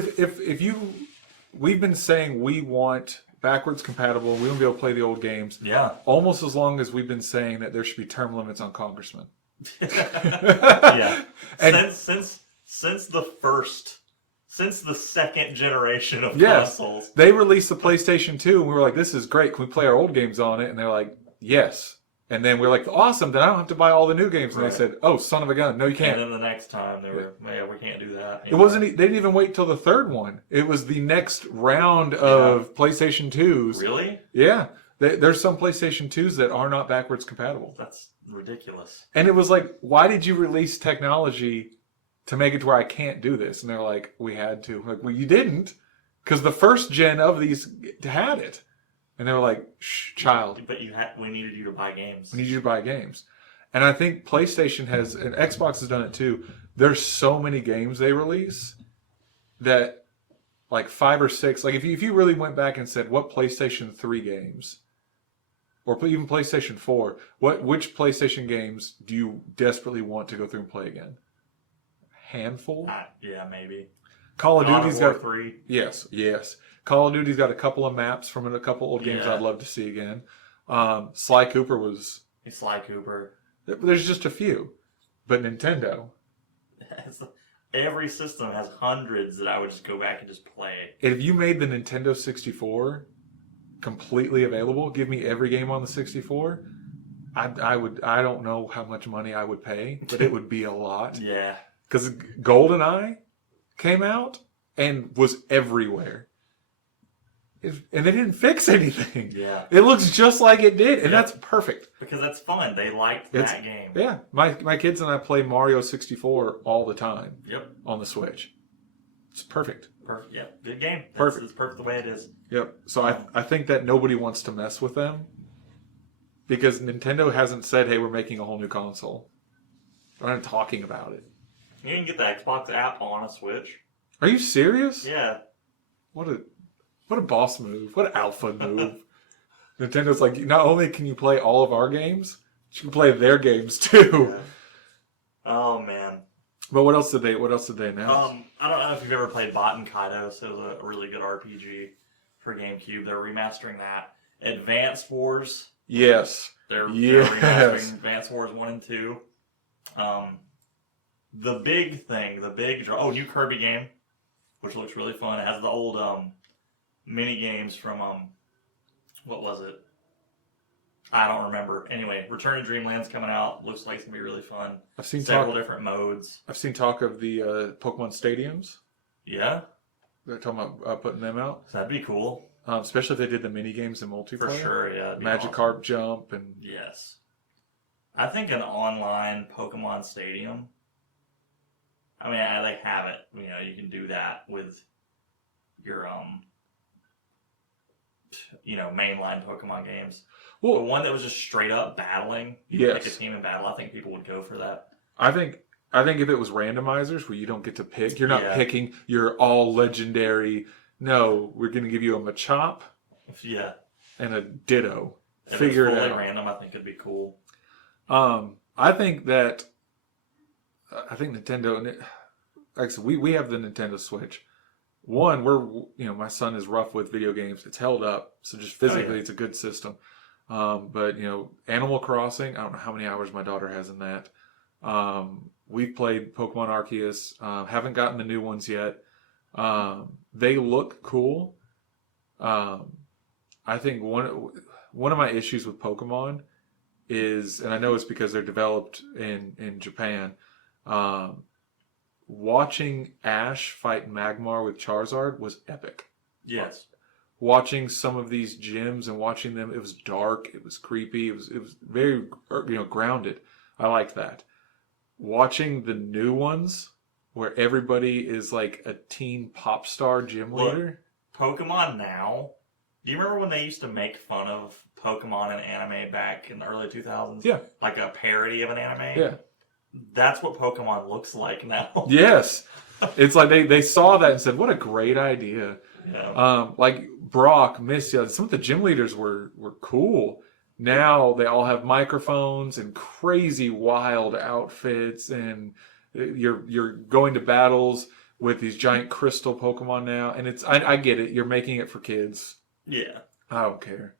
we've been saying we want backwards compatible. We want to be able to play the old games. Yeah, almost as long as we've been saying that there should be term limits on congressmen. Yeah, and since the second generation of consoles. They released the PlayStation 2 and we were like, this is great. Can we play our old games on it? And they're like, yes. And then we're like, awesome. Then I don't have to buy all the new games. And they said, oh, son of a gun. No, you can't. And then the next time they were, we can't do that. It wasn't, they didn't even wait till the third one. It was the next round of PlayStation 2s. Really? Yeah. There's some PlayStation 2s that are not backwards compatible. That's ridiculous. And it was like, why did you release technology to make it to where I can't do this? And they're like, we had to. Like, well, you didn't, because the first gen of these had it. And they were like, shh, child. But we needed you to buy games. We need you to buy games. And I think PlayStation has, and Xbox has done it too, there's so many games they release that, like 5 or 6, like if you really went back and said, what PlayStation 3 games, or even PlayStation 4, which PlayStation games do you desperately want to go through and play again? Handful? Yeah, maybe. Call of Duty's got 3. Yes. Call of Duty's got a couple of maps from a couple old games I'd love to see again. Sly Cooper was... Sly Cooper. There's just a few. But Nintendo... Every system has hundreds that I would just go back and just play. If you made the Nintendo 64 completely available, give me every game on the 64, I would. I don't know how much money I would pay, but it would be a lot. Yeah. Because GoldenEye came out and was everywhere. And they didn't fix anything. Yeah. It looks just like it did, and Yep. that's perfect. Because that's fun. They liked that game. Yeah. My kids and I play Mario 64 all the time. Yep. On the Switch. It's perfect. Perfect. Yep. Good game. Perfect. It's perfect the way it is. Yep. So I think that nobody wants to mess with them because Nintendo hasn't said, hey, we're making a whole new console. They're not talking about it. You can get the Xbox app on a Switch. Are you serious? Yeah. What a boss move. What an alpha move. Nintendo's like, not only can you play all of our games, you can play their games too. Yeah. Oh man. But what else did they announce? I don't know if you've ever played Baten Kaitos. It was a really good RPG for GameCube. They're remastering that. Advance Wars. Yes. They're Yes. remastering Advance Wars 1 and 2. The big thing, new Kirby game, which looks really fun. It has the old mini games from what was it? I don't remember. Anyway, Return to Dreamland's coming out. Looks like it's gonna be really fun. I've seen several different modes. I've seen talk of the Pokemon stadiums. Yeah, They're talking about putting them out. that'd be cool. Especially if they did the mini games in multiplayer. For sure, yeah. it'd be Magikarp awesome. Jump and Yes. I think an online Pokemon Stadium. I mean, they have it. You know, you can do that with your mainline Pokemon games. well, But one that was just straight up battling, Yes. like a team in battle, I think people would go for that. I think if it was randomizers where you don't get to pick, you're not Yeah. picking. You're all legendary. No, we're going to give you a Machop Yeah. and a Ditto. If Figure it's it fully out. random, I think it'd be cool. I think Nintendo. Like I said, we have the Nintendo Switch. One, my son is rough with video games. It's held up, so just physically, It's a good system. But Animal Crossing. I don't know how many hours my daughter has in that. We've played Pokemon Arceus. Haven't gotten the new ones yet. They look cool. I think one of my issues with Pokemon is, and I know it's because they're developed in Japan. Watching Ash fight Magmar with Charizard was epic. Yes. Watching some of these gyms and watching them, it was dark, it was creepy, it was very grounded. I liked that. Watching the new ones where everybody is like a teen pop star gym leader. Pokemon now. Do you remember when they used to make fun of Pokemon and anime back in the early 2000s? Yeah. Like a parody of an anime? Yeah. That's what Pokemon looks like now. Yes. It's like they saw that and said, what a great idea. Yeah. Like Brock, Misty, some of the gym leaders were cool. Now they all have microphones and crazy wild outfits, and you're going to battles with these giant crystal Pokemon now. And I get it. You're making it for kids. Yeah. I don't care.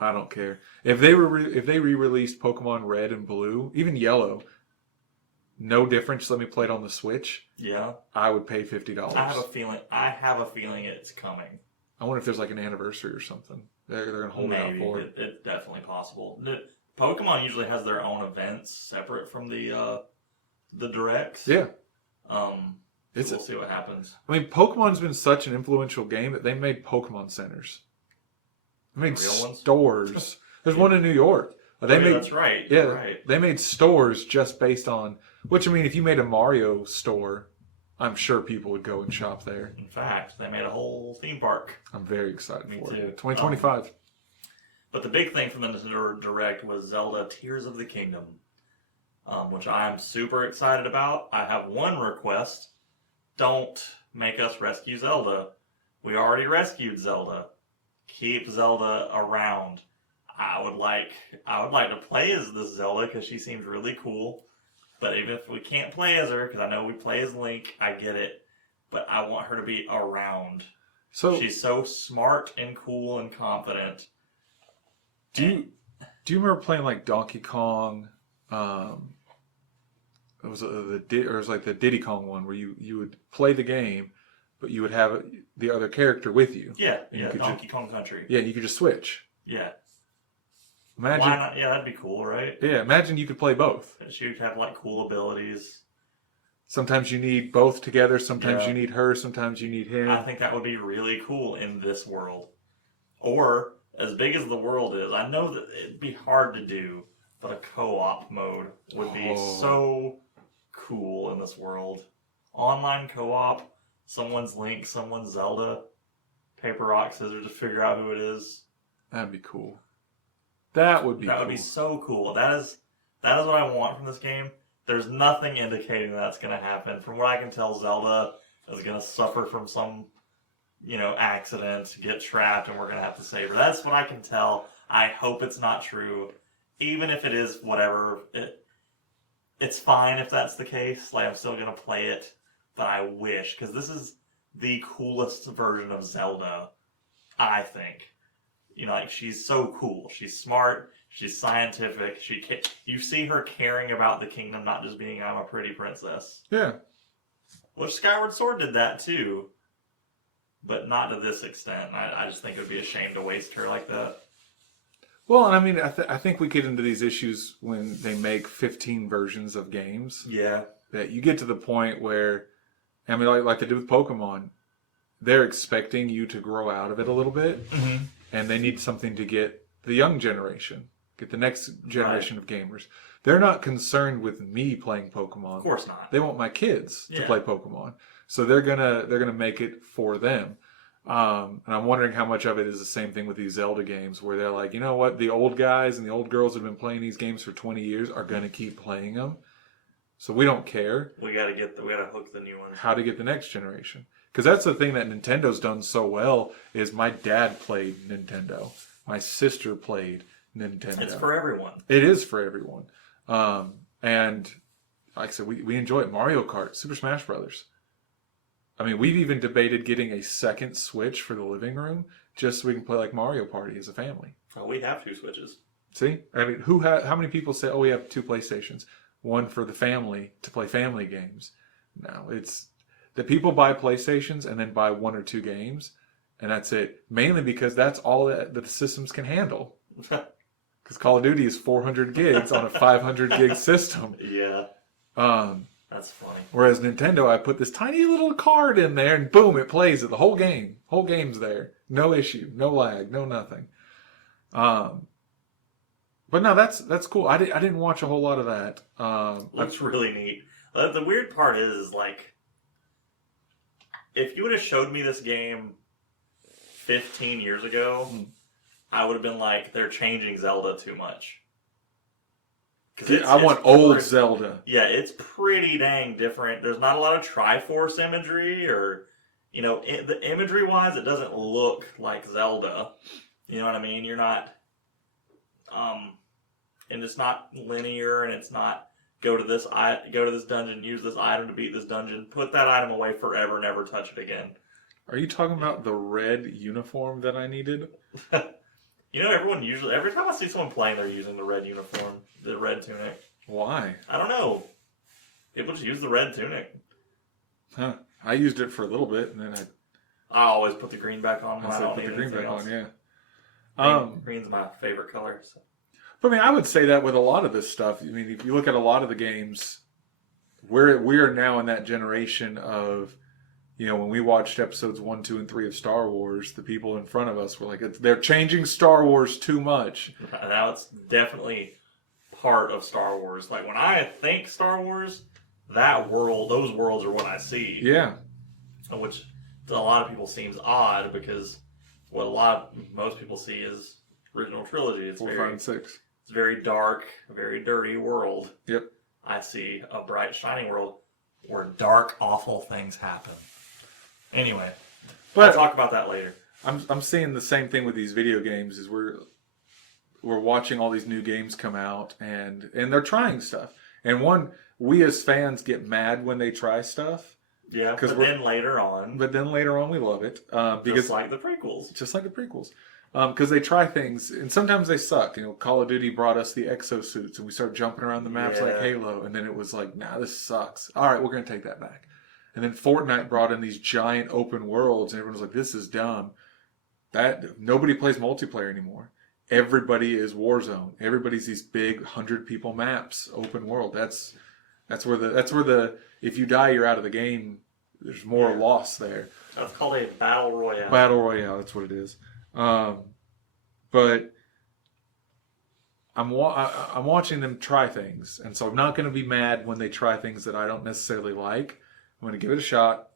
I don't care. If they re-released Pokemon Red and Blue, even Yellow, no difference. Let me play it on the Switch. Yeah. I would pay $50. I have a feeling it's coming. I wonder if there's like an anniversary or something. They're gonna hold out for it. It's definitely possible. Pokemon usually has their own events separate from the directs. Yeah. We'll see what happens. I mean, Pokemon's been such an influential game that they made Pokemon centers. They made Real ones? stores. There's one in New York. That's right. Yeah, You're right. they made stores just based on. Which, I mean, if you made a Mario store, I'm sure people would go and shop there. In fact, they made a whole theme park. I'm very excited Me for too. it. 2025. But the big thing from the Nintendo Direct was Zelda Tears of the Kingdom, which I am super excited about. I have one request. Don't make us rescue Zelda. We already rescued Zelda. Keep Zelda around. I would like to play as this Zelda because she seems really cool. But even if we can't play as her, because I know we play as Link, I get it. But I want her to be around. So She's so smart and cool and confident. Do you remember playing like Donkey Kong? It was like the Diddy Kong one where you would play the game, but you would have the other character with you. Yeah, Donkey Kong Country. Yeah, you could just switch. Yeah. Imagine. Why not? Yeah, that'd be cool, right? Yeah, imagine you could play both. She'd have like cool abilities. Sometimes you need both together. Sometimes you need her. Sometimes you need him. I think that would be really cool in this world. Or, as big as the world is, I know that it'd be hard to do, but a co-op mode would be so cool in this world. Online co-op, someone's Link, someone's Zelda, paper, rock, scissors to figure out who it is. That'd be cool. That would be so cool. That is what I want from this game. There's nothing indicating that's going to happen. From what I can tell, Zelda is going to suffer from some, accident, get trapped, and we're going to have to save her. That's what I can tell. I hope it's not true. Even if it is, whatever. It's fine if that's the case. Like, I'm still going to play it. But I wish, because this is the coolest version of Zelda, I think. She's so cool. She's smart. She's scientific. You see her caring about the kingdom, not just being, I'm a pretty princess. Yeah. Which Skyward Sword did that too. But not to this extent. I just think it would be a shame to waste her like that. Well, and I mean, I think we get into these issues when they make 15 versions of games. Yeah. That you get to the point where, I mean, like they did with Pokemon, they're expecting you to grow out of it a little bit. Mm-hmm. And they need something to get the young generation, get the next generation of gamers. They're not concerned with me playing Pokemon. Of course not. They want my kids to play Pokemon, so they're gonna make it for them. And I'm wondering how much of it is the same thing with these Zelda games, where they're like, you know what, the old guys and the old girls who've been playing these games for 20 years are gonna keep playing them, so we don't care. We gotta hook the new ones. How to get the next generation. Because that's the thing that Nintendo's done so well is my dad played Nintendo. My sister played Nintendo. It's for everyone. It is for everyone. And like I said, we enjoy it. Mario Kart, Super Smash Brothers. I mean, we've even debated getting a second Switch for the living room just so we can play like Mario Party as a family. Oh, we have 2 Switches. See? I mean, how many people say, oh, we have 2 PlayStations? One for the family to play family games. No, it's... The people buy PlayStations and then buy 1 or 2 games, and that's it. Mainly because that's all that the systems can handle. Because Call of Duty is 400 gigs on a 500 gig system. Yeah. That's funny. Whereas Nintendo, I put this tiny little card in there, and boom, it plays it. The whole game. Whole game's there. No issue. No lag. No nothing. But no, that's cool. I didn't watch a whole lot of that. Looks really neat. The weird part is, like, if you would have showed me this game 15 years ago, I would have been like, they're changing Zelda too much. I want old Zelda. Yeah, it's pretty dang different. There's not a lot of Triforce imagery, or, the imagery-wise, it doesn't look like Zelda. You know what I mean? You're not, and it's not linear, and it's not, go to this dungeon, use this item to beat this dungeon, put that item away forever, never touch it again. Are you talking about the red uniform that I needed? Everyone usually, every time I see someone playing, they're using the red uniform, the red tunic. Why? I don't know. People just use the red tunic. Huh. I used it for a little bit, and then I always put the green back on when I don't put need the green back else. on, yeah. Green's my favorite color. So. But I mean, I would say that with a lot of this stuff. I mean, if you look at a lot of the games, we are now in that generation of, when we watched episodes 1, 2, and 3 of Star Wars, the people in front of us were like, they're changing Star Wars too much. Now it's definitely part of Star Wars. Like, when I think Star Wars, those worlds are what I see. Yeah. Which to a lot of people seems odd, because what most people see is original trilogy. It's 4, 5, and 6. It's a very dark, very dirty world. Yep. I see a bright, shining world where dark, awful things happen. Anyway, I'll talk about that later. I'm seeing the same thing with these video games. Is we're watching all these new games come out, and they're trying stuff. And we as fans get mad when they try stuff. Yeah, but then later on we love it. Because, just like the prequels. Just like the prequels. Because they try things, and sometimes they suck. Call of Duty brought us the exosuits, and we started jumping around the maps like Halo, and then it was like, nah, this sucks. All right, we're going to take that back. And then Fortnite brought in these giant open worlds, and everyone was like, this is dumb. Nobody plays multiplayer anymore. Everybody is Warzone. Everybody's these big 100-people maps, open world. That's where the if you die, you're out of the game. There's more loss there. That's called a battle royale. Battle royale, that's what it is. But I'm watching them try things, and so I'm not going to be mad when they try things that I don't necessarily like. I'm going to give it a shot,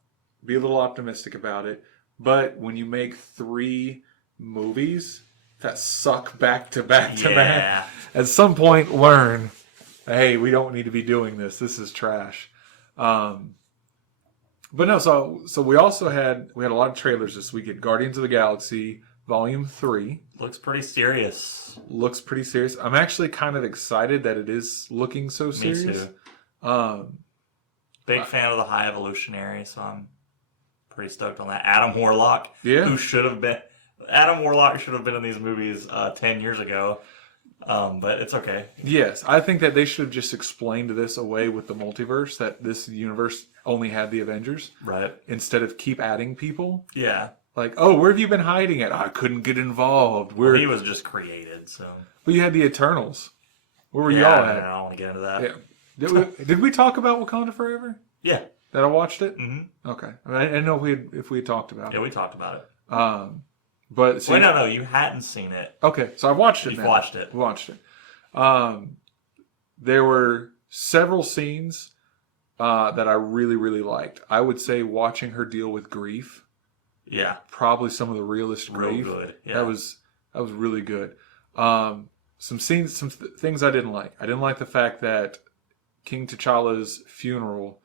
be a little optimistic about it. But when you make 3 movies that suck back to back to back, at some point learn, hey, we don't need to be doing this. This is trash. But no, so we also had a lot of trailers this week at Guardians of the Galaxy Volume 3. Looks pretty serious. I'm actually kind of excited that it is looking so serious. Me too. Big fan of the High Evolutionary, so I'm pretty stoked on that. Adam Warlock, who should have been in these movies 10 years ago. But it's okay. Yes, I think that they should have just explained this away with the multiverse, that this universe only had the Avengers. Right. Instead of keep adding people. Yeah. Like, oh, where have you been hiding at? I couldn't get involved. Well, he was just created, so. Well, you had the Eternals. Where were y'all at? I don't want to get into that. Yeah. Did we talk about Wakanda Forever? Yeah. That I watched it? Mm-hmm. Okay. I didn't know if we had talked about it. Yeah, we talked about it. But so no, you hadn't seen it. Okay, so I watched it. You've watched it. Watched it. There were several scenes that I really, really liked. I would say watching her deal with grief. Yeah. Probably some of the realest grief. Real good. Yeah. That was really good. Some things I didn't like. I didn't like the fact that King T'Challa's funeral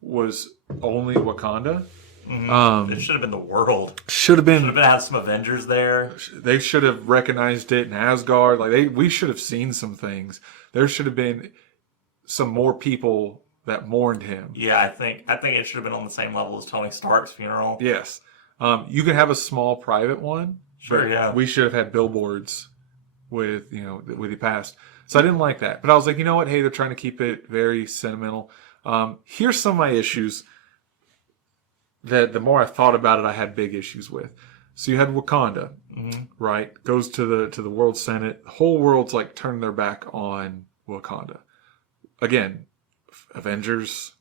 was only Wakanda. Mm-hmm. It should have been the world. Should have had some Avengers there. They should have recognized it in Asgard. We should have seen some things. There should have been some more people that mourned him. Yeah, I think it should have been on the same level as Tony Stark's funeral. Yes. You can have a small private one. Sure, yeah. We should have had billboards with he passed. So I didn't like that. But I was like, you know what? Hey, they're trying to keep it very sentimental. Here's some of my issues that the more I thought about it, I had big issues with. So you had Wakanda, right? Goes to the World Senate. The whole world's like turning their back on Wakanda. Again, Avengers,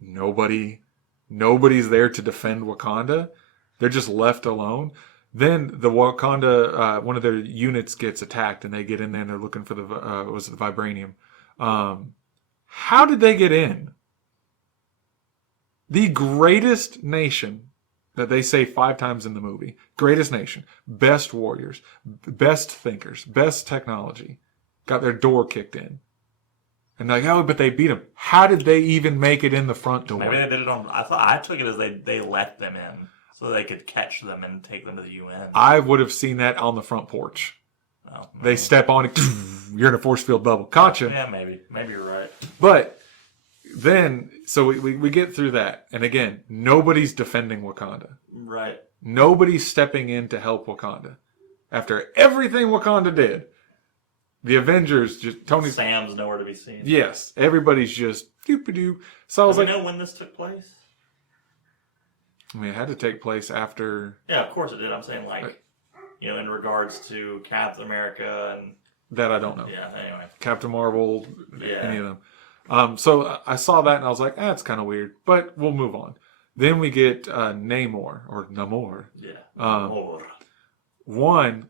nobody's there to defend Wakanda. They're just left alone. Then the Wakanda, one of their units gets attacked, and they get in there and they're looking for the vibranium. How did they get in? The greatest nation that they say 5 times in the movie, greatest nation, best warriors, best thinkers, best technology, got their door kicked in. And like, oh, but they beat them. How did they even make it in the front door? Maybe they did it on. I took it as they let them in so they could catch them and take them to the UN. I would have seen that on the front porch. Oh, they step on it. You're in a force field bubble. Caught you. Yeah, maybe you're right. But then, so we get through that, and again, nobody's defending Wakanda. Right. Nobody's stepping in to help Wakanda. After everything Wakanda did, the Avengers Sam's nowhere to be seen. Yes, everybody's just doop-a-doop. So I was like, do we know when this took place? I mean, it had to take place after. Yeah, of course it did. I'm saying in regards to Captain America and that I don't know. Yeah. Anyway, Captain Marvel, any of them. So I saw that and I was like, it's kind of weird, but we'll move on. Then we get Namor or Namor. Yeah. Namor. One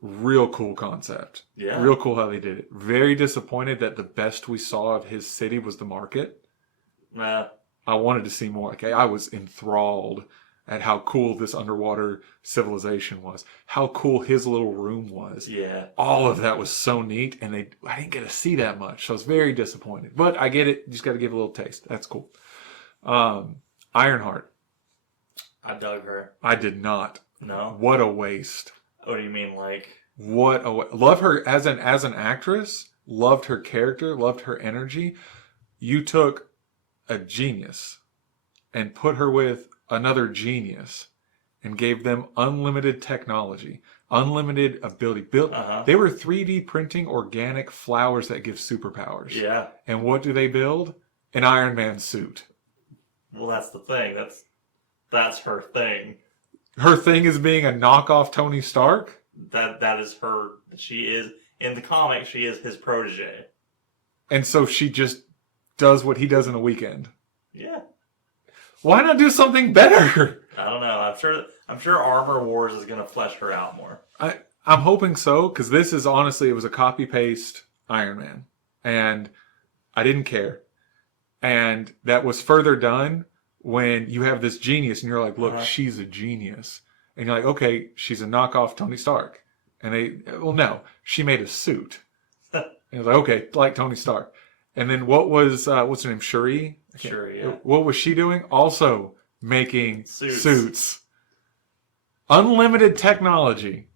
real cool concept. Yeah. Real cool how they did it. Very disappointed that the best we saw of his city was the market. Nah. I wanted to see more. I was enthralled at how cool this underwater civilization was. How cool his little room was. Yeah. All of that was so neat, and I didn't get to see that much. So I was very disappointed. But I get it. You just got to give a little taste. That's cool. Ironheart. I dug her. I did not. No? What a waste. What do you mean, like? What a love her as an actress. Loved her character. Loved her energy. You took a genius and put her with another genius, and gave them unlimited technology, unlimited ability. Uh-huh. They were 3D printing organic flowers that give superpowers. Yeah. And what do they build? An Iron Man suit. Well, that's the thing. That's her thing. Her thing is being a knockoff Tony Stark? That is her. She is in the comic. She is his protege. And so she just does what he does in a weekend. Yeah. Why not do something better? I don't know. I'm sure Armor Wars is gonna flesh her out more. I'm hoping so, because this is honestly, it was a copy paste Iron Man, and I didn't care. And that was further done when you have this genius, and you're like, look, she's a genius, and you're like, okay, she's a knockoff Tony Stark, and no, she made a suit, and you're like, okay, like Tony Stark. And then what was what's her name, Shuri? Shuri, yeah. What was she doing? Also making Suits. Unlimited technology,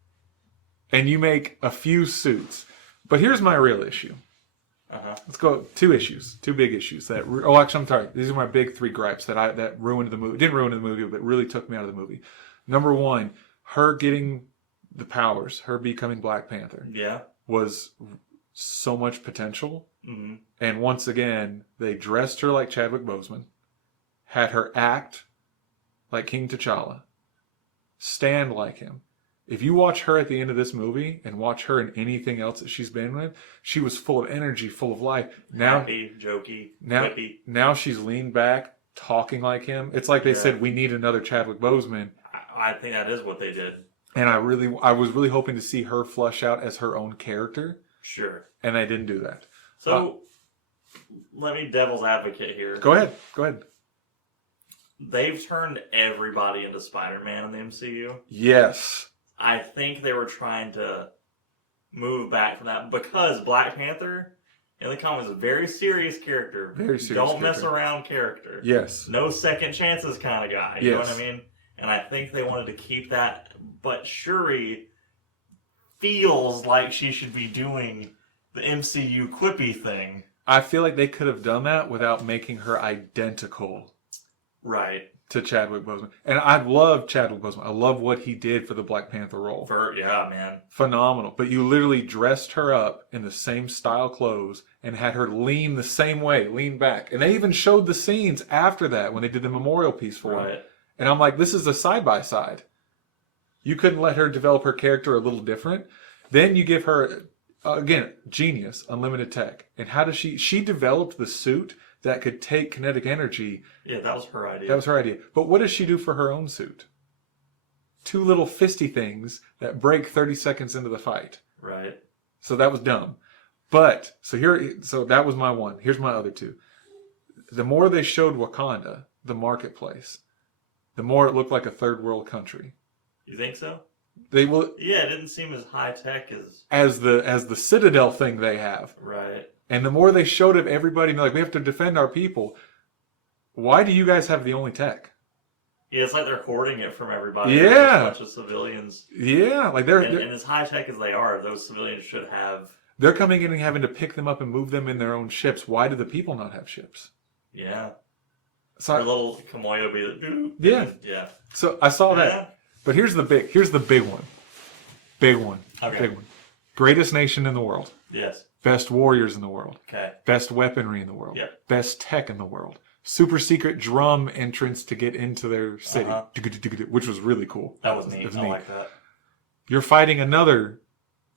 and you make a few suits. But here's my real issue. Let's go. Two big issues that. I'm sorry. These are my big three gripes that ruined the movie. Didn't ruin the movie, but really took me out of the movie. Number one, her getting the powers, her becoming Black Panther. Yeah. Was so much potential. Mm-hmm. And once again, they dressed her like Chadwick Boseman, had her act like King T'Challa, stand like him. If you watch her at the end of this movie and watch her in anything else that she's been with, she was full of energy, full of life. Now, happy, jokey, whippy. Now she's leaned back, talking like him. It's like they said, we need another Chadwick Boseman. I think that is what they did. And I was really hoping to see her flush out as her own character. Sure. And they didn't do that. So, let me devil's advocate here. Go ahead. They've turned everybody into Spider-Man in the MCU. Yes. I think they were trying to move back from that because Black Panther in the comics is a very serious character. Very serious. Don't mess around character. Yes. No second chances kind of guy. You know what I mean? And I think they wanted to keep that. But Shuri feels like she should be doing the MCU quippy thing. I feel like they could have done that without making her identical. Right. To Chadwick Boseman. And I love Chadwick Boseman. I love what he did for the Black Panther role. Yeah, man. Phenomenal. But you literally dressed her up in the same style clothes and had her lean the same way, lean back. And they even showed the scenes after that when they did the memorial piece for her. And I'm like, this is a side-by-side. You couldn't let her develop her character a little different. Then you give her, again, genius, unlimited tech. And how does she developed the suit that could take kinetic energy. Yeah, that was her idea. That was her idea. But what does she do for her own suit? Two little fisty things that break 30 seconds into the fight. Right. So that was dumb. But, so that was my one. Here's my other two. The more they showed Wakanda, the marketplace, the more it looked like a third world country. You think so? They will. Yeah, it didn't seem as high tech as the Citadel thing they have. Right. And the more they showed of everybody, like, we have to defend our people. Why do you guys have the only tech? Yeah, it's like they're hoarding it from everybody. Yeah. A bunch of civilians. Yeah, like they're and as high tech as they are, those civilians should have. They're coming in and having to pick them up and move them in their own ships. Why do the people not have ships? Yeah. So their little Kamoyo be like, yeah. Yeah. So I saw that. But here's the big one. Big one. Okay. Big one. Greatest nation in the world. Yes. Best warriors in the world. Okay. Best weaponry in the world. Yep. Best tech in the world. Super secret drum entrance to get into their city, which was really cool. That was neat. I like that. You're fighting another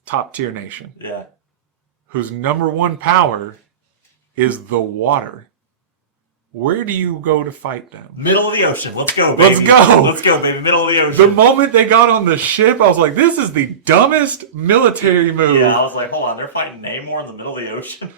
top tier nation. Yeah. Whose number one power is the water. Where do you go to fight them? Middle of the ocean. Let's go, baby. Let's go. Let's go, baby. Middle of the ocean. The moment they got on the ship, I was like, this is the dumbest military move. Yeah, I was like, hold on. They're fighting Namor in the middle of the ocean.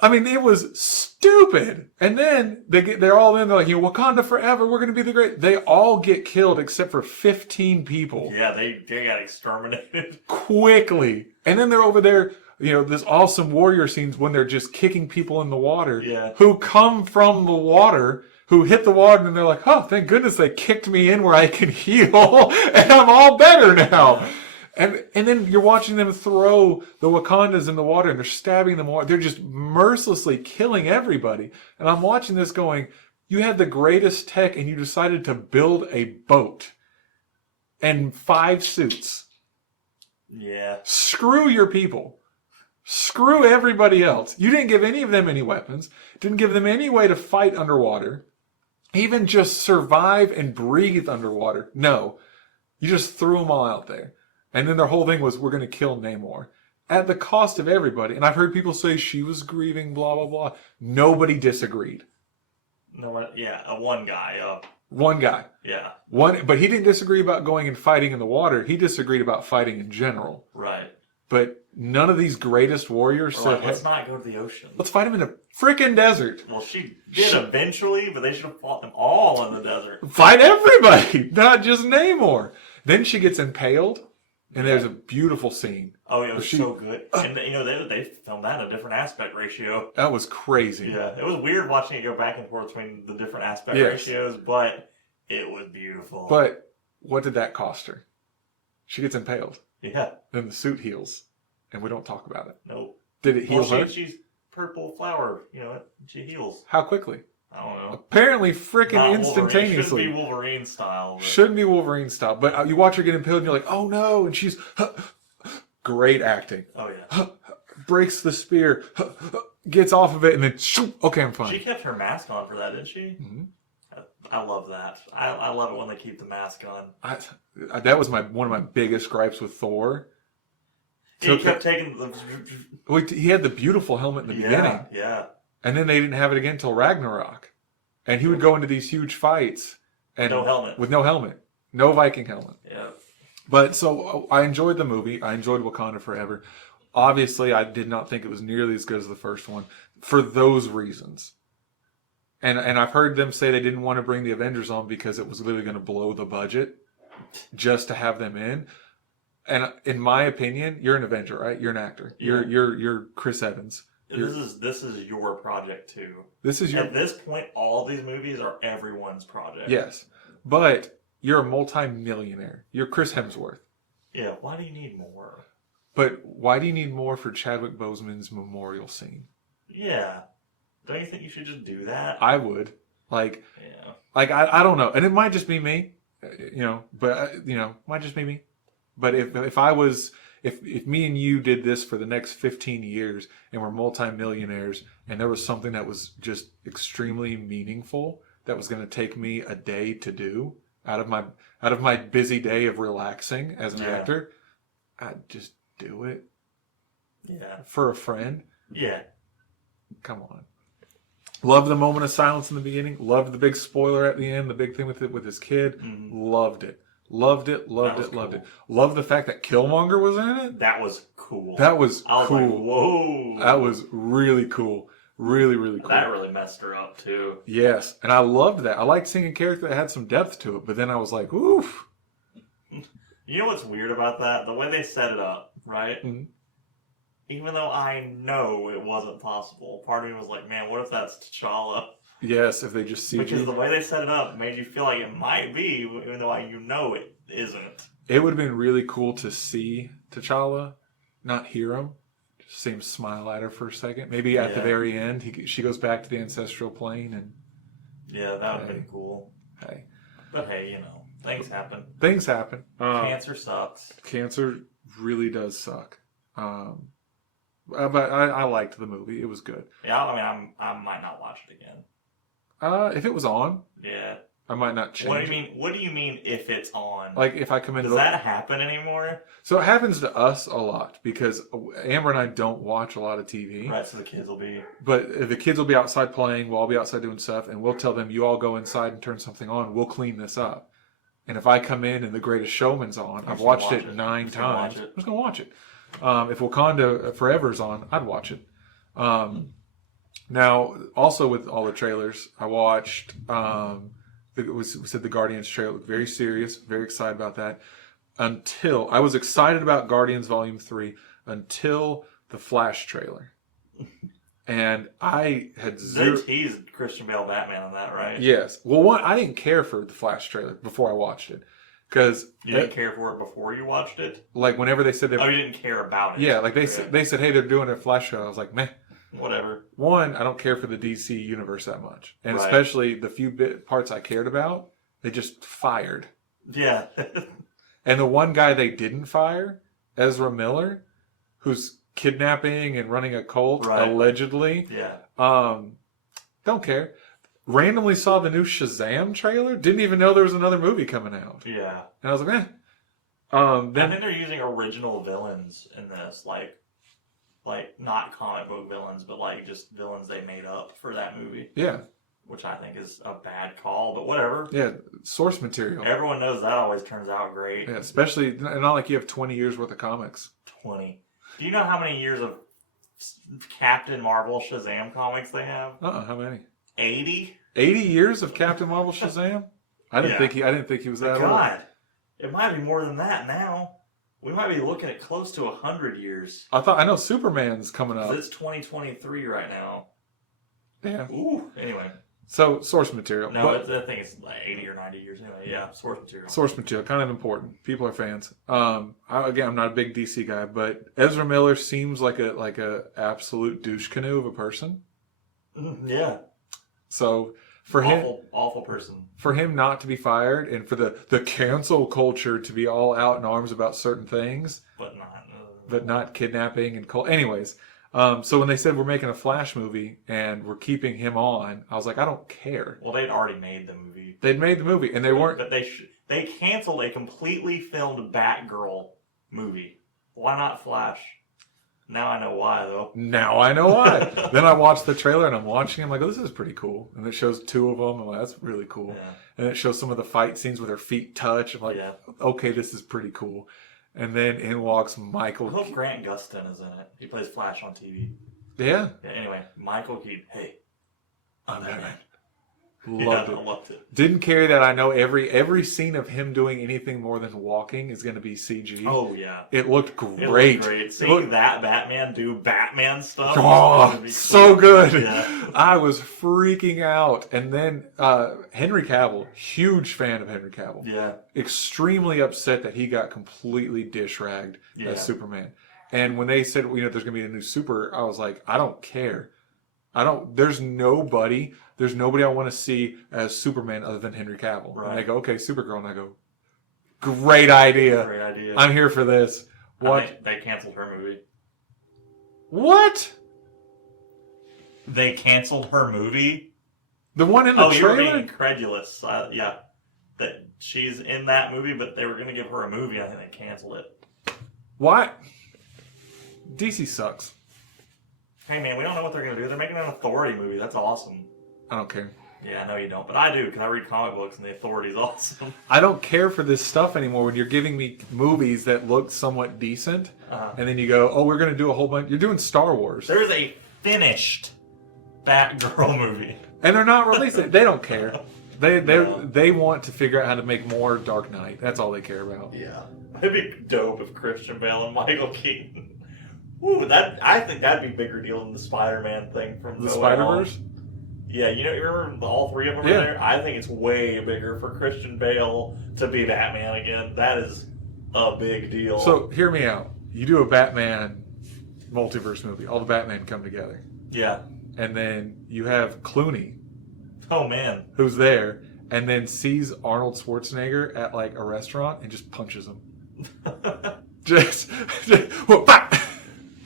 I mean, it was stupid. And then they're all in. They're like, Wakanda forever. We're going to be the great. They all get killed except for 15 people. Yeah, they got exterminated. Quickly. And then they're over there, this awesome warrior scenes when they're just kicking people in the water. Yeah. Who come from the water, who hit the water, and they're like, oh, thank goodness they kicked me in where I can heal. And I'm all better now. Yeah. And then you're watching them throw the Wakandas in the water, and they're stabbing them. They're just mercilessly killing everybody. And I'm watching this going, you had the greatest tech, and you decided to build a boat and 5 suits. Yeah. Screw your people. Screw everybody else. You didn't give any of them any weapons. Didn't give them any way to fight underwater. Even just survive and breathe underwater. No. You just threw them all out there. And then their whole thing was, we're going to kill Namor. At the cost of everybody. And I've heard people say she was grieving, blah, blah, blah. Nobody disagreed. No, yeah, one guy. One guy. Yeah. But he didn't disagree about going and fighting in the water. He disagreed about fighting in general. Right. But none of these greatest warriors said, let's not go to the ocean. let's fight him in a freaking desert. Well, she did eventually, but they should have fought them all in the desert. Fight everybody, not just Namor. Then she gets impaled, and there's a beautiful scene. Oh, yeah, it was so good. And, they filmed that in a different aspect ratio. That was crazy. Yeah, it was weird watching it go back and forth between the different aspect Yes. ratios, but it was beautiful. But what did that cost her? She gets impaled. Yeah. Then the suit heals, and we don't talk about it. Nope. Did it heal Well, her? she's purple flower. She heals. How quickly? I don't know. Apparently, freaking Not instantaneously. Wolverine. Shouldn't be Wolverine style. But... Shouldn't be Wolverine style. But you watch her get impaled, and you're like, oh no! And she's great acting. Oh yeah. Breaks the spear, gets off of it, and then shoot. Okay, I'm fine. She kept her mask on for that, didn't she? Mm-hmm. I love that. I love it when they keep the mask on. That was one of my biggest gripes with Thor. He kept taking the... Well, he had the beautiful helmet in the beginning. Yeah. And then they didn't have it again until Ragnarok. And he would go into these huge fights. And No helmet. With no helmet. No Viking helmet. Yeah. But so I enjoyed the movie. I enjoyed Wakanda Forever. Obviously, I did not think it was nearly as good as the first one for those reasons. And I've heard them say they didn't want to bring the Avengers on because it was literally going to blow the budget just to have them in. And in my opinion, you're an Avenger, right? You're an actor. Yeah. You're Chris Evans. This is your project too. This is your. At this point, all these movies are everyone's project. Yes, but you're a multi-millionaire. You're Chris Hemsworth. Yeah. Why do you need more? But why do you need more for Chadwick Boseman's memorial scene? Yeah. Don't you think you should just do that? I would. Like, yeah. Like I don't know, and it might just be me, but might just be me. But if me and you did this for the next 15 years and we're multimillionaires and there was something that was just extremely meaningful that was going to take me a day to do out of my busy day of relaxing as an actor, I'd just do it. Yeah. For a friend. Yeah. Come on. Loved the moment of silence in the beginning. Loved the big spoiler at the end. The big thing with his kid. Mm-hmm. Loved it. Loved it. Loved it. Loved the fact that Killmonger was in it. That was cool. That was cool. I was like, whoa. That was really cool. Really, really cool. That really messed her up too. Yes. And I loved that. I liked seeing a character that had some depth to it. But then I was like, oof. You know what's weird about that? The way they set it up, right? Mm-hmm. Even though I know it wasn't possible, part of me was like, man, what if that's T'Challa? Yes, if they just see Because the way they set it up made you feel like it might be, even though it isn't. It would have been really cool to see T'Challa, not hear him. Just see him smile at her for a second. Maybe at the very end, she goes back to the ancestral plane and... Yeah, that would have been cool. Hey. But hey, things happen. Things happen. Cancer sucks. Cancer really does suck. But I liked the movie. It was good. Yeah, I might not watch it again. If it was on, yeah, I might not change. What do you mean if it's on? Like if I come in. Does that happen anymore? So it happens to us a lot because Amber and I don't watch a lot of TV. Right, so the kids will be. But the kids will be outside playing. We'll all be outside doing stuff, and we'll tell them, "You all go inside and turn something on. We'll clean this up." And if I come in and The Greatest Showman's on, I've watched it 9 times. I'm just gonna watch it. If Wakanda Forever's on, I'd watch it. Now, also with all the trailers, I watched, we said the Guardians trailer, looked very serious, very excited about that. Until, I was excited about Guardians Volume 3 until the Flash trailer. And I had They teased Christian Bale Batman on that, right? Yes. Well, I didn't care for the Flash trailer before I watched it. Because you didn't care for it before you watched it? Like whenever they said you didn't care about it. Yeah, like they said, hey, they're doing a Flash show. I was like, meh. Whatever. One, I don't care for the DC universe that much. And especially the few parts I cared about, they just fired. Yeah. And the one guy they didn't fire, Ezra Miller, who's kidnapping and running a cult, allegedly. Yeah. Don't care. Randomly saw the new Shazam trailer. Didn't even know there was another movie coming out. Yeah. And I was like, I think they're using original villains in this, like not comic book villains, but like just villains they made up for that movie. Yeah. Which I think is a bad call, but whatever. Yeah, source material. Everyone knows that always turns out great. Yeah, especially not like you have 20 years worth of comics. 20. Do you know how many years of Captain Marvel Shazam comics they have? How many? 80? 80 years of Captain Marvel Shazam? I didn't think he was that old. God, it might be more than that now. We might be looking at close to 100 years. I know Superman's coming up. It's 2023 right now. Yeah. Ooh. Anyway. So source material. No, I think it's like 80 or 90 years anyway. Yeah, source material. Source material, kind of important. People are fans. I'm not a big DC guy, but Ezra Miller seems like a absolute douche canoe of a person. Yeah. So for awful person. For him not to be fired, and for the cancel culture to be all out in arms about certain things, but not kidnapping and cult. Anyways. So when they said we're making a Flash movie and we're keeping him on, I was like, I don't care. Well, they'd already made the movie. They'd made the movie, and they weren't. But they canceled a completely filmed Batgirl movie. Why not Flash? Now I know why, though. Now I know why. Then I watched the trailer, and I'm watching. I'm like, oh, this is pretty cool. And it shows two of them. I'm like, that's really cool. Yeah. And it shows some of the fight scenes where their feet touch. I'm like, okay, this is pretty cool. And then in walks Michael. I hope Grant Gustin is in it. He plays Flash on TV. Yeah. Anyway, Michael Keaton. Hey, I'm Batman. Loved it. I loved it. Didn't care that I know every scene of him doing anything more than walking is going to be CG. Oh yeah. It looked great. Seeing that Batman do Batman stuff. Oh, so cool. good. Yeah. I was freaking out. And then Henry Cavill, huge fan of Henry Cavill. Yeah. Extremely upset that he got completely dish-ragged as Superman. And when they said, there's going to be a new Super, I was like, I don't care. There's nobody I want to see as Superman other than Henry Cavill. Right. And they go, okay, Supergirl. And I go, great idea. Great idea. I'm here for this. What? They canceled her movie. What? They canceled her movie? The one in the trailer? Oh, you're being incredulous. Yeah. That she's in that movie, but they were going to give her a movie. I think they canceled it. What? DC sucks. Hey, man, we don't know what they're going to do. They're making an Authority movie. That's awesome. I don't care. Yeah, I know you don't, but I do because I read comic books and the Authority's awesome. I don't care for this stuff anymore when you're giving me movies that look somewhat decent, and then you go, oh, we're going to do a whole bunch. You're doing Star Wars. There's a finished Batgirl movie. And they're not releasing it. They don't care. They want to figure out how to make more Dark Knight. That's all they care about. Yeah. It'd be dope if Christian Bale and Michael Keaton. Ooh, I think that'd be a bigger deal than the Spider-Man thing from the Spider-Verse. Yeah, you remember all three of them are there? I think it's way bigger for Christian Bale to be Batman again. That is a big deal. So, hear me out. You do a Batman multiverse movie. All the Batman come together. Yeah. And then you have Clooney. Oh, man. Who's there, and then sees Arnold Schwarzenegger at, a restaurant and just punches him. just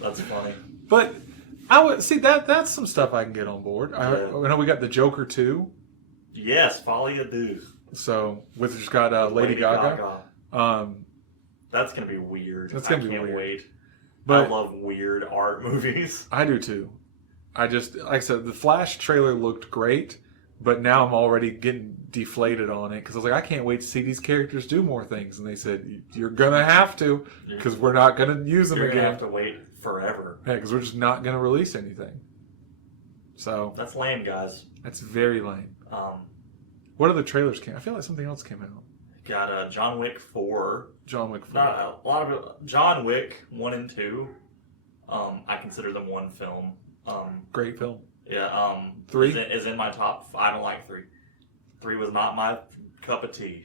That's funny. But I would see that's some stuff I can get on board. I know we got the Joker 2. Yes, Folie à Deux. So which just got Lady Gaga. That's gonna be weird. That's gonna be weird. Wait. But I love weird art movies. I do too. I just like I said, the Flash trailer looked great, but now I'm already getting deflated on it because I was like, I can't wait to see these characters do more things. And they said, you're gonna have to because we're not gonna use them again. You're gonna again. have to wait forever. Yeah, because we're just not going to release anything. So that's lame, guys. That's very lame. What other trailers came? I feel like something else came out. Got John Wick 4. John Wick 4. Not a lot of John Wick 1 and 2. I consider them one film. Great film. Yeah. 3 is in my top. I don't like 3. 3 was not my cup of tea.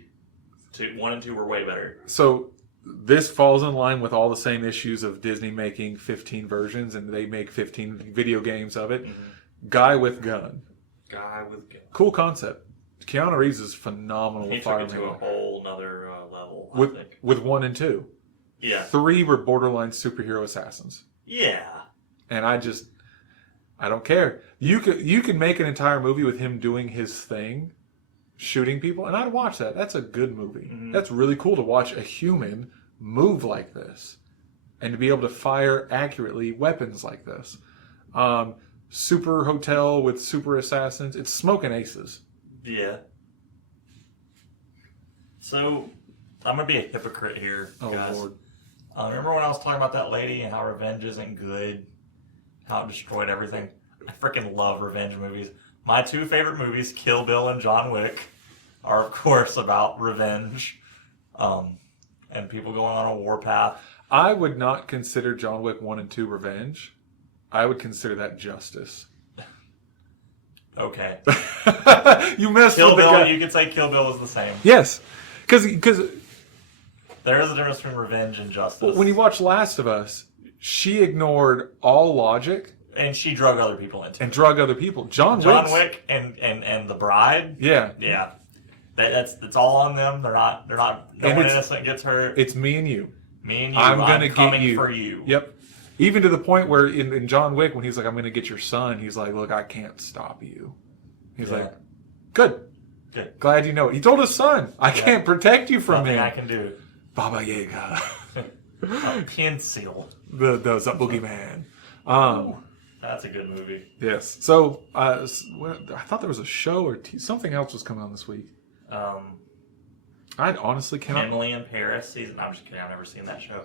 1 and 2 were way better. So. This falls in line with all the same issues of Disney making 15 versions, and they make 15 video games of it. Mm-hmm. Guy with gun. Guy with gun. Cool concept. Keanu Reeves is phenomenal He with took fire it to a melee. whole nother level, I think. With 1 and 2. Yeah. 3 were borderline superhero assassins. Yeah. And I don't care. You could make an entire movie with him doing his thing, shooting people, and I'd watch that. That's a good movie. Mm-hmm. That's really cool to watch a human move like this and to be able to fire accurately weapons like this. Super hotel with super assassins. It's smoking aces. Yeah. So, I'm going to be a hypocrite here, guys. Oh, Lord. Remember when I was talking about that lady and how revenge isn't good? How it destroyed everything? I freaking love revenge movies. My 2 favorite movies, Kill Bill and John Wick, are of course about revenge and people going on a warpath. I would not consider John Wick 1 and 2 revenge. I would consider that justice. Okay. You messed Kill with the Bill, guy. you could say Kill Bill is the same. Yes. Because There is a difference between revenge and justice. when you watch Last of Us, she ignored all logic And she drug other people into and it. drug other people. John Wick and the bride. Yeah. Yeah. That's all on them. They're not no And one it's- innocent gets hurt. It's me and you. Me and you. I'm gonna get coming you. for you. Yep. Even to the point where in John Wick, when he's like, I'm going to get your son, he's like, look, I can't stop you. He's Yeah. like, good. Good. Glad you know it. He told his son, I can't protect you from Nothing him. I can do. Baba Yaga. A pencil. the boogeyman. That's a good movie. Yes. So I thought there was a show or something else was coming on this week. I honestly cannot. Emily in Paris season. I'm just kidding. I've never seen that show.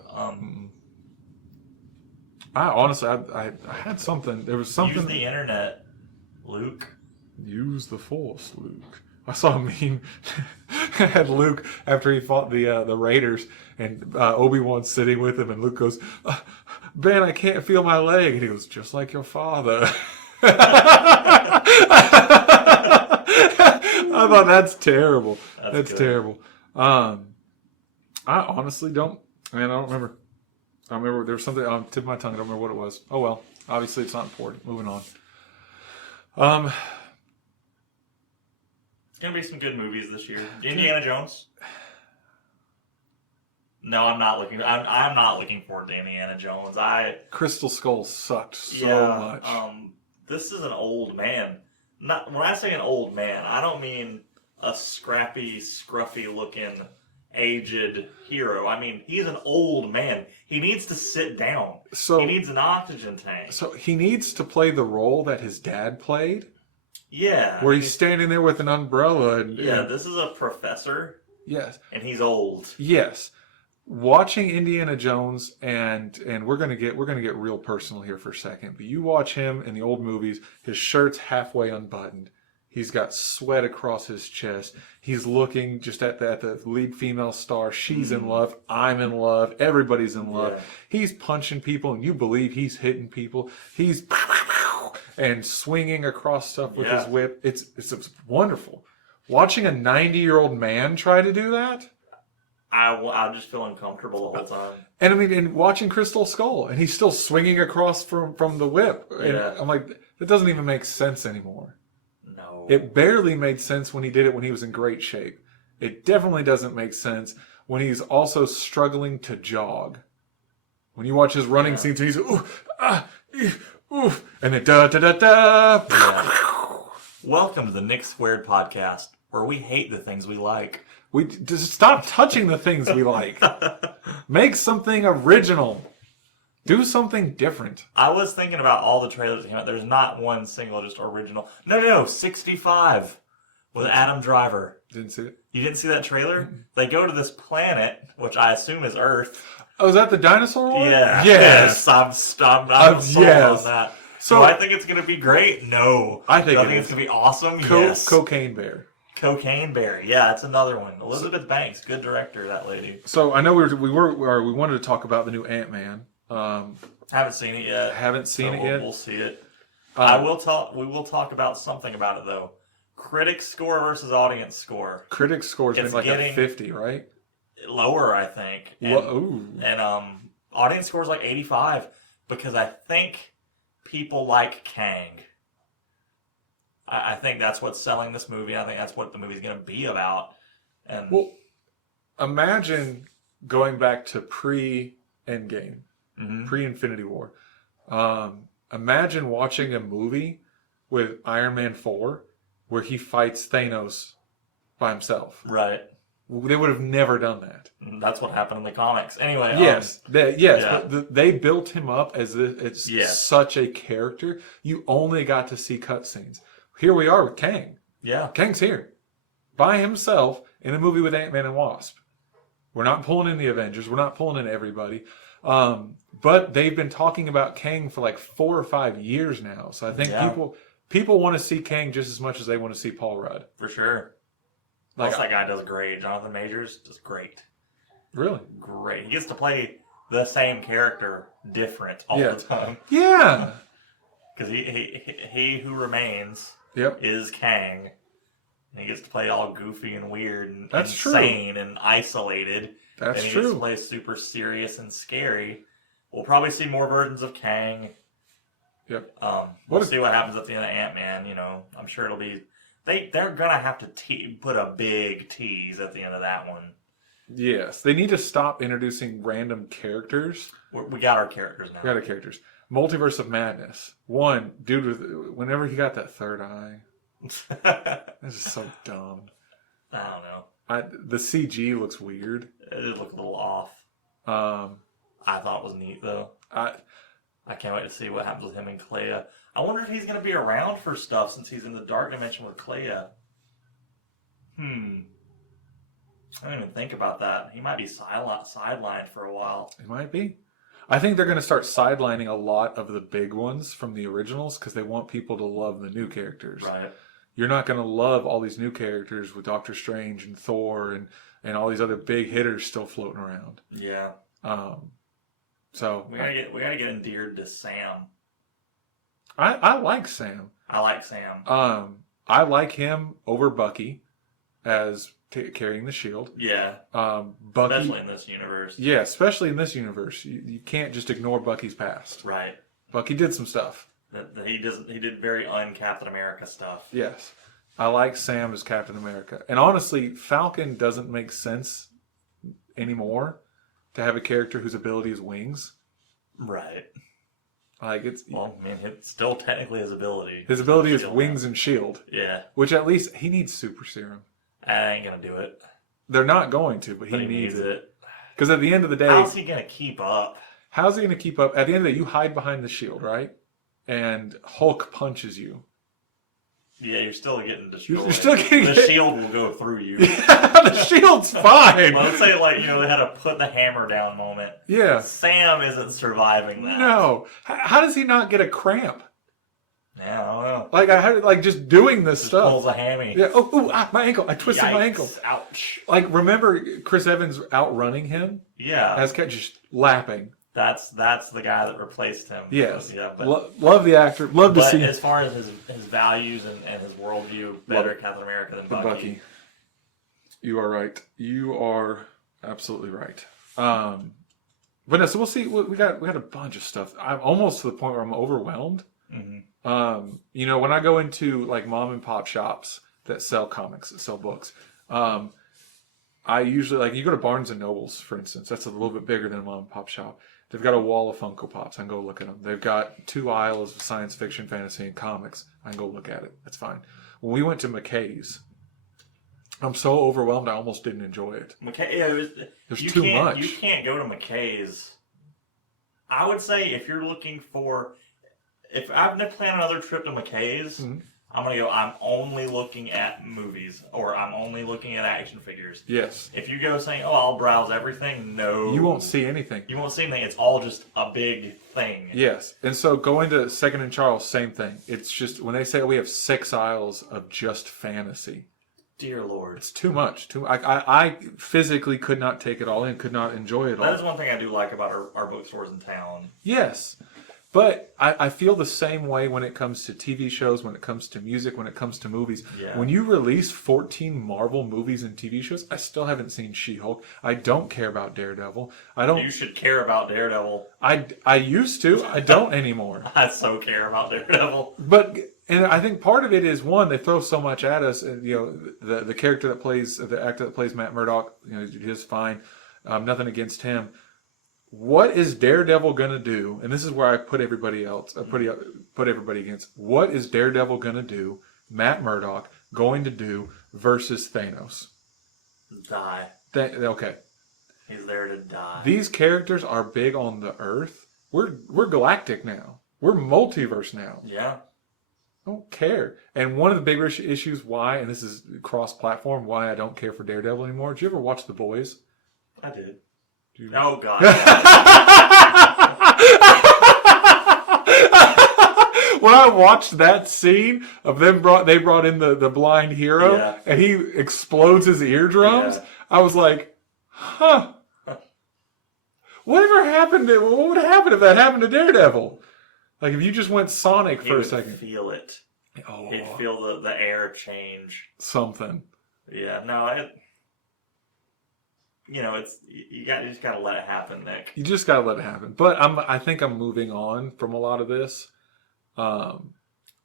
I honestly, I had something. There was something. Use the internet, Luke. Use the Force, Luke. I saw a meme. It had Luke after he fought the Raiders, and Obi-Wan's sitting with him, and Luke goes, "Ben, I can't feel my leg," and he goes, "Just like your father." I thought that's terrible. That's good. terrible. I honestly don't. I mean, I don't remember. I remember there was something on the tip of my tongue. I don't remember what it was. Oh well. Obviously, it's not important. Moving on. It's gonna be some good movies this year. Indiana Jones. No, I'm not looking. I'm not looking forward to Indiana Jones. Crystal Skull sucked so much. This is an old man. Not when I say an old man, I don't mean a scrappy, scruffy-looking, aged hero. I mean he's an old man. He needs to sit down. So he needs an oxygen tank. So he needs to play the role that his dad played, Yeah. where he's standing there with an umbrella. And, Yeah, this is a professor, yes, and he's old. yes. Watching Indiana Jones and we're gonna get real personal here for a second. But you watch him in the old movies, his shirt's halfway unbuttoned. He's got sweat across his chest. He's looking just at the lead female star. She's in love. I'm in love. Everybody's in love. Yeah. He's punching people, and you believe he's hitting people. He's and swinging across stuff with his whip. It's wonderful. Watching a 90-year-old man try to do that. I just feel uncomfortable the whole time. And I mean, and watching Crystal Skull, and he's still swinging across from the whip. And Yeah. I'm like, that doesn't even make sense anymore. No. It barely made sense when he did it when he was in great shape. It definitely doesn't make sense when he's also struggling to jog. When you watch his running scenes, he's ooh, ooh, and then da da da da. Welcome to the Nick Squared podcast, where we hate the things we like. We just stop touching the things we like. Make something original. Do something different. I was thinking about all the trailers that came out. There's not one single just original. No, 65 with Adam Driver. Didn't see it. You didn't see that trailer? They go to this planet, which I assume is Earth. Oh, is that the dinosaur one? Yeah. Yes. I'm sold Yes. on that. So- Do I think it's going to be great? No. I think Do I it think is. it's going to be awesome? Yes. Cocaine Bear. Cocaine Bear. Yeah, it's another one. Elizabeth Banks, good director, that lady. So I know we wanted to talk about the new Ant-Man. Haven't seen it yet. Haven't seen it yet. We'll see it. We will talk about something about it though. Critic score versus audience score. Critics scores been It's like getting- a 50, right? Lower, I think. And, Ooh. and audience score is like 85 because I think people like Kang. I think that's what's selling this movie. I think that's what the movie's going to be about. And Well, imagine going back to pre-Endgame, pre-Infinity War. Imagine watching a movie with Iron Man 4 where he fights Thanos by himself. right. They would have never done that. That's what happened in the comics. Anyway. Yes, yeah. but they built him up as it's Yes. such a character. You only got to see cutscenes. Here we are with Kang. Yeah. Kang's here by himself in a movie with Ant-Man and Wasp. We're not pulling in the Avengers. We're not pulling in everybody. But they've been talking about Kang for like 4 or 5 years now. So I think people want to see Kang just as much as they want to see Paul Rudd. For sure. Like, Plus, that guy does great. Jonathan Majors does great. Really? Great. He gets to play the same character different all the time. Yeah. Because he who remains Yep. is Kang. And he gets to play all goofy and weird and That's insane and isolated. That's and he true. gets to play super serious and scary. We'll probably see more versions of Kang. Yep. We'll see what happens at the end of Ant-Man. You know, I'm sure it'll be... They're going to have to put a big tease at the end of that one. Yes. They need to stop introducing random characters. We got our characters now. We got our characters. Multiverse of Madness. One, dude, whenever he got that third eye, this is so dumb. I don't know. The CG looks weird. It did look a little off. Um, I thought it was neat, though. I can't wait to see what happens with him and Clea. I wonder if he's going to be around for stuff since he's in the Dark Dimension with Clea. I didn't even think about that. He might be sidelined for a while. It might be. I think they're going to start sidelining a lot of the big ones from the originals because they want people to love the new characters. Right. You're not going to love all these new characters with Doctor Strange and Thor and all these other big hitters still floating around. Yeah. So we gotta get endeared to Sam. I like Sam. I like Sam. I like him over Bucky as carrying the shield. Yeah. Bucky, especially in this universe. Yeah, especially in this universe. You can't just ignore Bucky's past. Right. Bucky did some stuff. That he did very un-Captain America stuff. Yes. I like Sam as Captain America. And honestly, Falcon doesn't make sense anymore to have a character whose ability is wings. Right. Like it's it's still technically his ability. His ability is wings and shield. Yeah. Which at least he needs super serum. I ain't gonna do it. They're not going to, but he needs it. Because at the end of the day, how's he gonna keep up? How's he gonna keep up? At the end of the day, you hide behind the shield, right? And Hulk punches you. Yeah, you're still getting destroyed. You're still getting the shield will go through you. The shield's fine. Let's say they had a put the hammer down moment. Yeah. Sam isn't surviving that. No. How does he not get a cramp? Yeah, I don't know. Like I had just doing this just stuff. Pulls a hammy. Yeah. My ankle. I twisted my ankle. Ouch. Like remember Chris Evans outrunning him? Yeah. As just lapping. That's the guy that replaced him. Yes. So, yeah, love the actor. Love to see. As far as his values and his worldview, better Captain America than Bucky. You are right. You are absolutely right. But no, so we'll see. We got a bunch of stuff. I'm almost to the point where I'm overwhelmed. Mm-hmm. When I go into like mom and pop shops that sell comics, that sell books, I usually you go to Barnes and Nobles, for instance. That's a little bit bigger than a mom and pop shop. They've got a wall of Funko Pops. I can go look at them. They've got 2 aisles of science fiction, fantasy, and comics. I can go look at it. That's fine. When we went to McKay's, I'm so overwhelmed I almost didn't enjoy it. There's too much. You can't go to McKay's. I would say if you're looking for... If I've planned another trip to McKay's, I'm going to go, I'm only looking at movies, or I'm only looking at action figures. Yes. If you go saying, I'll browse everything, no. You won't see anything. You won't see anything. It's all just a big thing. Yes. And so going to Second and Charles, same thing. It's just, when they say we have 6 aisles of just fantasy. Dear Lord. It's too much. I physically could not take it all in, could not enjoy it all. That is one thing I do like about our bookstores in town. Yes. But I feel the same way when it comes to TV shows, when it comes to music, when it comes to movies. Yeah. When you release 14 Marvel movies and TV shows, I still haven't seen She-Hulk. I don't care about Daredevil. You should care about Daredevil. I used to. I don't anymore. I so care about Daredevil. But And I think part of it is, one, they throw so much at us, and the character that plays, the actor that plays Matt Murdock, he's fine. Nothing against him. What is Daredevil gonna do? And this is where I put everybody else. Put everybody against. What is Daredevil gonna do? Matt Murdock going to do versus Thanos? Die. Okay. He's there to die. These characters are big on the Earth. We're galactic now. We're multiverse now. Yeah. I don't care. And one of the bigger issues why, and this is cross-platform, why I don't care for Daredevil anymore. Did you ever watch The Boys? I did. Dude. Oh, God. When I watched that scene of them they brought in the blind hero and he explodes his eardrums, I was like, huh. What would happen if that happened to Daredevil? Like if you just went Sonic for a second. Feel it. Oh. He'd feel the air change. Something. Yeah, no, it's you just gotta let it happen, Nick. You just gotta let it happen. But I think I'm moving on from a lot of this. I'm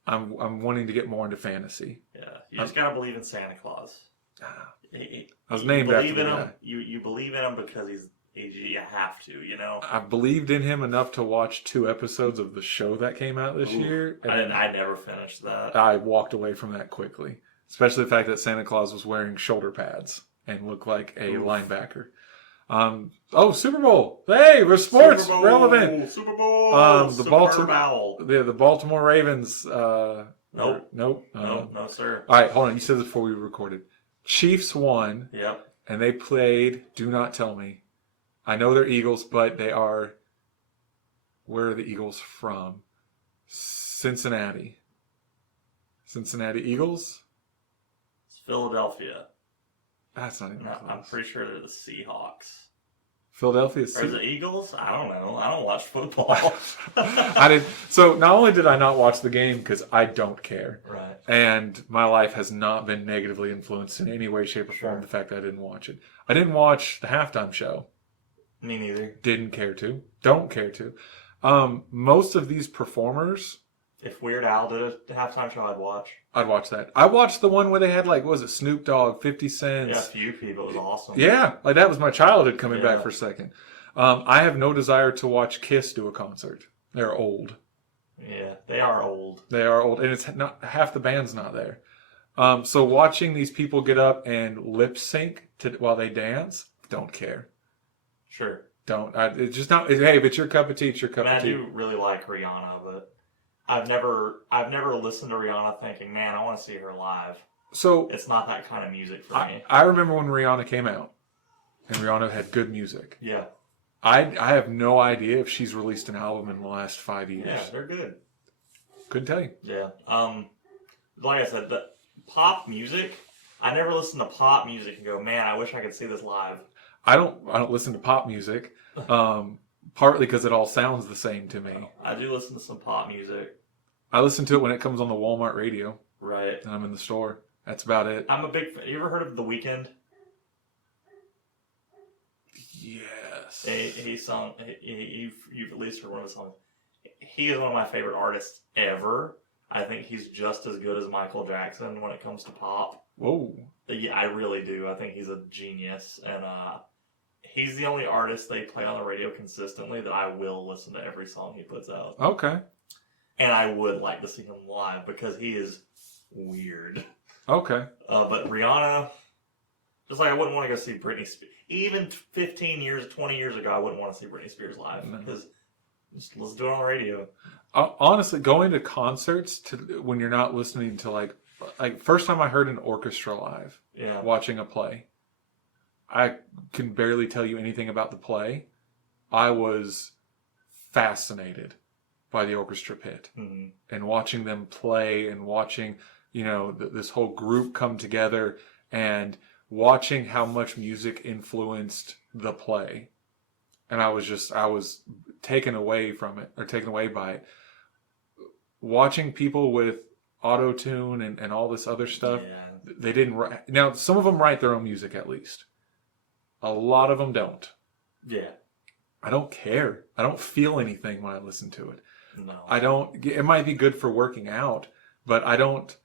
wanting to get more into fantasy. Yeah, you just gotta believe in Santa Claus. I was named after the guy. You believe in him because you have to, I believed in him enough to watch 2 episodes of the show that came out this year. And I never finished that. I walked away from that quickly. Especially the fact that Santa Claus was wearing shoulder pads and looked like a linebacker. Super Bowl. Hey, we're sports relevant. Super Bowl. The Baltimore Ravens. Nope. No, sir. All right, hold on. You said this before we recorded. Chiefs won. Yep. And they played. Do not tell me. I know they're Eagles, but they are. Where are the Eagles from? Cincinnati. Cincinnati Eagles? It's Philadelphia. That's not even close. I'm pretty sure they're the Seahawks. Philadelphia Or is it Eagles? I don't know. I don't watch football. I did. So not only did I not watch the game because I don't care, right? And my life has not been negatively influenced in any way, shape, or form. The fact that I didn't watch it. I didn't watch the halftime show. Me neither. Didn't care to. Don't care to. Most of these performers. If Weird Al did a halftime show, I'd watch. I'd watch that. I watched the one where they had, like, what was it, Snoop Dogg, 50 Cent. Yeah, a few people. It was awesome. Yeah, like that was my childhood coming back for a second. I have no desire to watch Kiss do a concert. They're old. Yeah, they are old. They are old, and it's not half the band's not there. So watching these people get up and lip sync while they dance, don't care. Sure. Don't. It's just not. Hey, if it's your cup of tea, it's your cup of tea. I do really like Rihanna, but I've never listened to Rihanna thinking, man, I want to see her live. So it's not that kind of music for me. I remember when Rihanna came out, and Rihanna had good music. Yeah. I have no idea if she's released an album in the last 5 years. Yeah, they're good. Couldn't tell you. Yeah. Like I said, the pop music. I never listen to pop music and go, man, I wish I could see this live. I don't listen to pop music. Partly because it all sounds the same to me. I do listen to some pop music. I listen to it when it comes on the Walmart radio. Right. And I'm in the store. That's about it. I'm a big fan. You ever heard of The Weeknd? Yes. You've at least heard one of his songs. He is one of my favorite artists ever. I think he's just as good as Michael Jackson when it comes to pop. Whoa. Yeah, I really do. I think he's a genius. And he's the only artist they play on the radio consistently that I will listen to every song he puts out. Okay. And I would like to see him live because he is weird. Okay. But Rihanna, just like I wouldn't want to go see Britney Spears. Even 20 years ago, I wouldn't want to see Britney Spears live. Because let's do it on the radio. Honestly, going to concerts when you're not listening to like first time I heard an orchestra live, watching a play, I can barely tell you anything about the play. I was fascinated by the orchestra pit and watching them play and watching, this whole group come together and watching how much music influenced the play. And I was taken away by it. Watching people with auto-tune and all this other stuff, they didn't write. Now, some of them write their own music at least. A lot of them don't. Yeah. I don't care. I don't feel anything when I listen to it. No. I don't. It might be good for working out, but I don't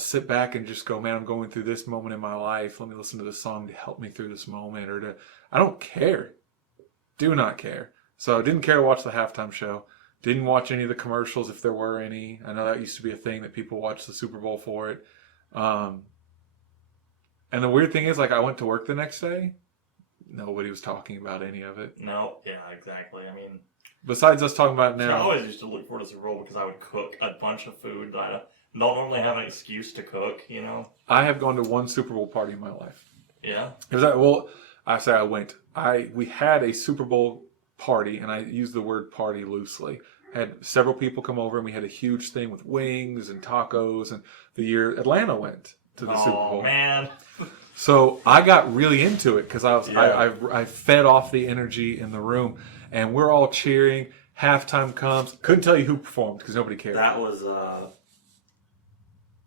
sit back and just go, man, I'm going through this moment in my life. Let me listen to this song to help me through this moment, I don't care. Do not care. So I didn't care to watch the halftime show. Didn't watch any of the commercials if there were any. I know that used to be a thing that people watched the Super Bowl for it. And the weird thing is, like, I went to work the next day. Nobody was talking about any of it. No, yeah, exactly. I mean, besides us talking about it now. I always used to look forward to Super Bowl because I would cook a bunch of food that I don't normally have an excuse to cook, you know? I have gone to one Super Bowl party in my life. Yeah? I went. We had a Super Bowl party, and I use the word party loosely. Had several people come over, and we had a huge thing with wings and tacos. And the year Atlanta went to the Super Bowl, oh man! So I got really into it because I fed off the energy in the room, and we're all cheering. Halftime comes. Couldn't tell you who performed because nobody cared. That was I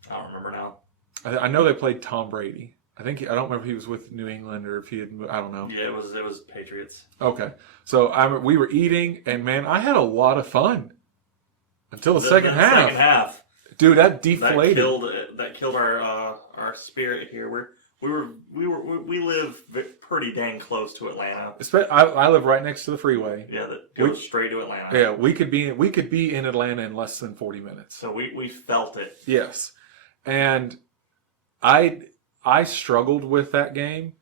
don't remember now. I know they played Tom Brady. I don't remember if he was with New England or if he had moved. I don't know. Yeah, it was Patriots. Okay. So we were eating, and man, I had a lot of fun until the second half. Second half, dude, that deflated. That killed our spirit here. We live pretty dang close to Atlanta. I live right next to the freeway. Yeah, that goes straight to Atlanta. Yeah, we could be in Atlanta in less than 40 minutes. So we felt it. Yes, and I struggled with that game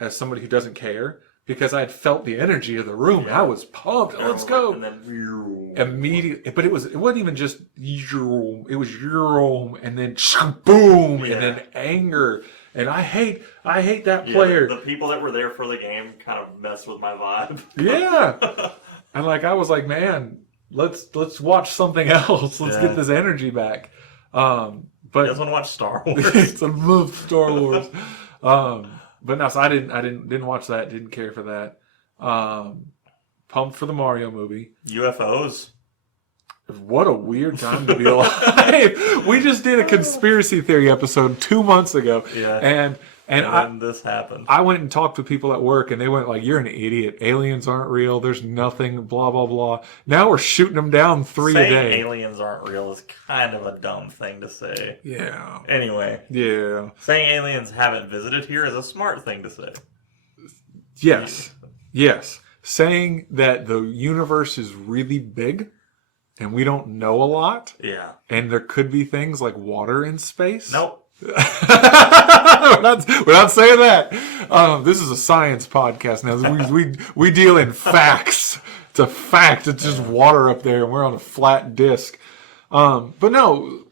as somebody who doesn't care because I had felt the energy of the room. Yeah. I was pumped. Let's go. And then immediately, but it wasn't even just it was and then boom, and then anger. And I hate that player. The people that were there for the game kind of messed with my vibe. Yeah. And I was like, man, let's watch something else. Let's get this energy back. But he doesn't want to watch Star Wars. I love Star Wars. But no, so I didn't watch that. Didn't care for that. Pumped for the Mario movie. UFOs. What a weird time to be alive. We just did a conspiracy theory episode 2 months ago. Yeah. And then this happened. I went and talked to people at work, and they went like, "You're an idiot. Aliens aren't real. There's nothing. Blah blah blah." Now we're shooting them down 3 a day. Saying aliens aren't real is kind of a dumb thing to say. Yeah. Anyway. Yeah. Saying aliens haven't visited here is a smart thing to say. Yes. Yes. Saying that the universe is really big and we don't know a lot. Yeah. And there could be things like water in space. Nope. we're not saying that. This is a science podcast now. We deal in facts. It's a fact. It's just water up there, and we're on a flat disc. But no,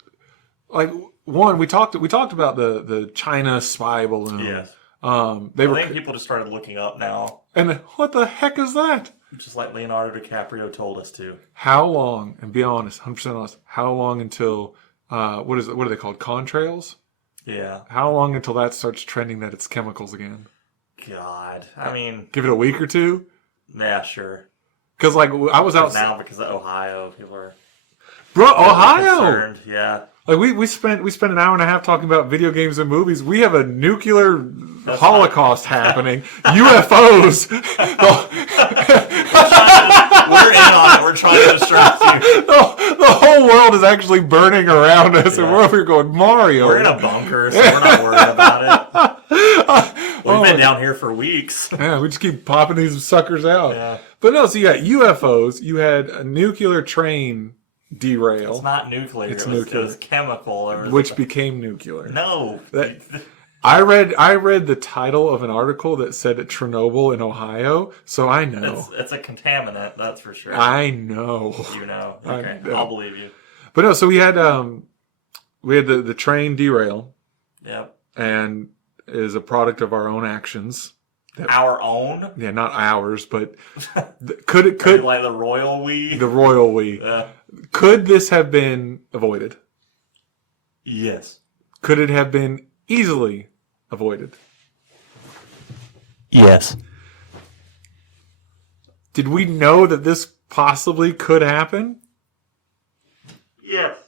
like we talked about the China spy balloon. Yes. I think people just started looking up now. And what the heck is that? Just like Leonardo DiCaprio told us to. How long? And be honest, 100% honest. How long until what are they called? Contrails? Yeah. How long until that starts trending that it's chemicals again? God. I mean... Give it a week or two? Yeah, sure. Because, like, I was out... Now, because of Ohio, people are... Bro, Ohio! Concerned. Yeah. Like, we spent an hour and a half talking about video games and movies. We have a nuclear holocaust happening. UFOs! We're in on it. We're trying to distract you. The whole world is actually burning around us, and we're over here going, Mario. We're in a bunker, so we're not worried about it. We've been down here for weeks. Yeah, we just keep popping these suckers out. Yeah. But no, so you got UFOs. You had a nuclear train derail. It's not nuclear. It's nuclear. It was chemical. Which became nuclear. No. I read the title of an article that said Chernobyl in Ohio, so I know. It's a contaminant, that's for sure. I know. You know. Okay, I'll believe you. But no, so we had the train derail. Yep. And is a product of our own actions. Our own? Yeah, not ours, but could like the royal we? The royal we. Could this have been avoided? Yes. Could it have been easily avoided? Yes. Did we know that this possibly could happen? Yes.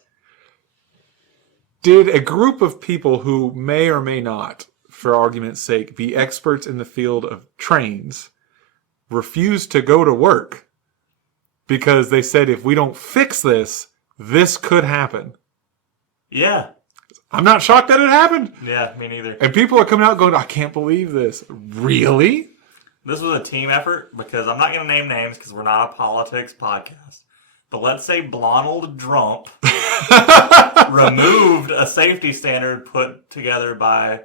Did a group of people who may or may not, for argument's sake, be experts in the field of trains refuse to go to work because they said if we don't fix this, this could happen? Yeah. I'm not shocked that it happened. Yeah, me neither. And people are coming out going, I can't believe this. Really? This was a team effort because I'm not going to name names because we're not a politics podcast. But let's say Blonald Drump removed a safety standard put together by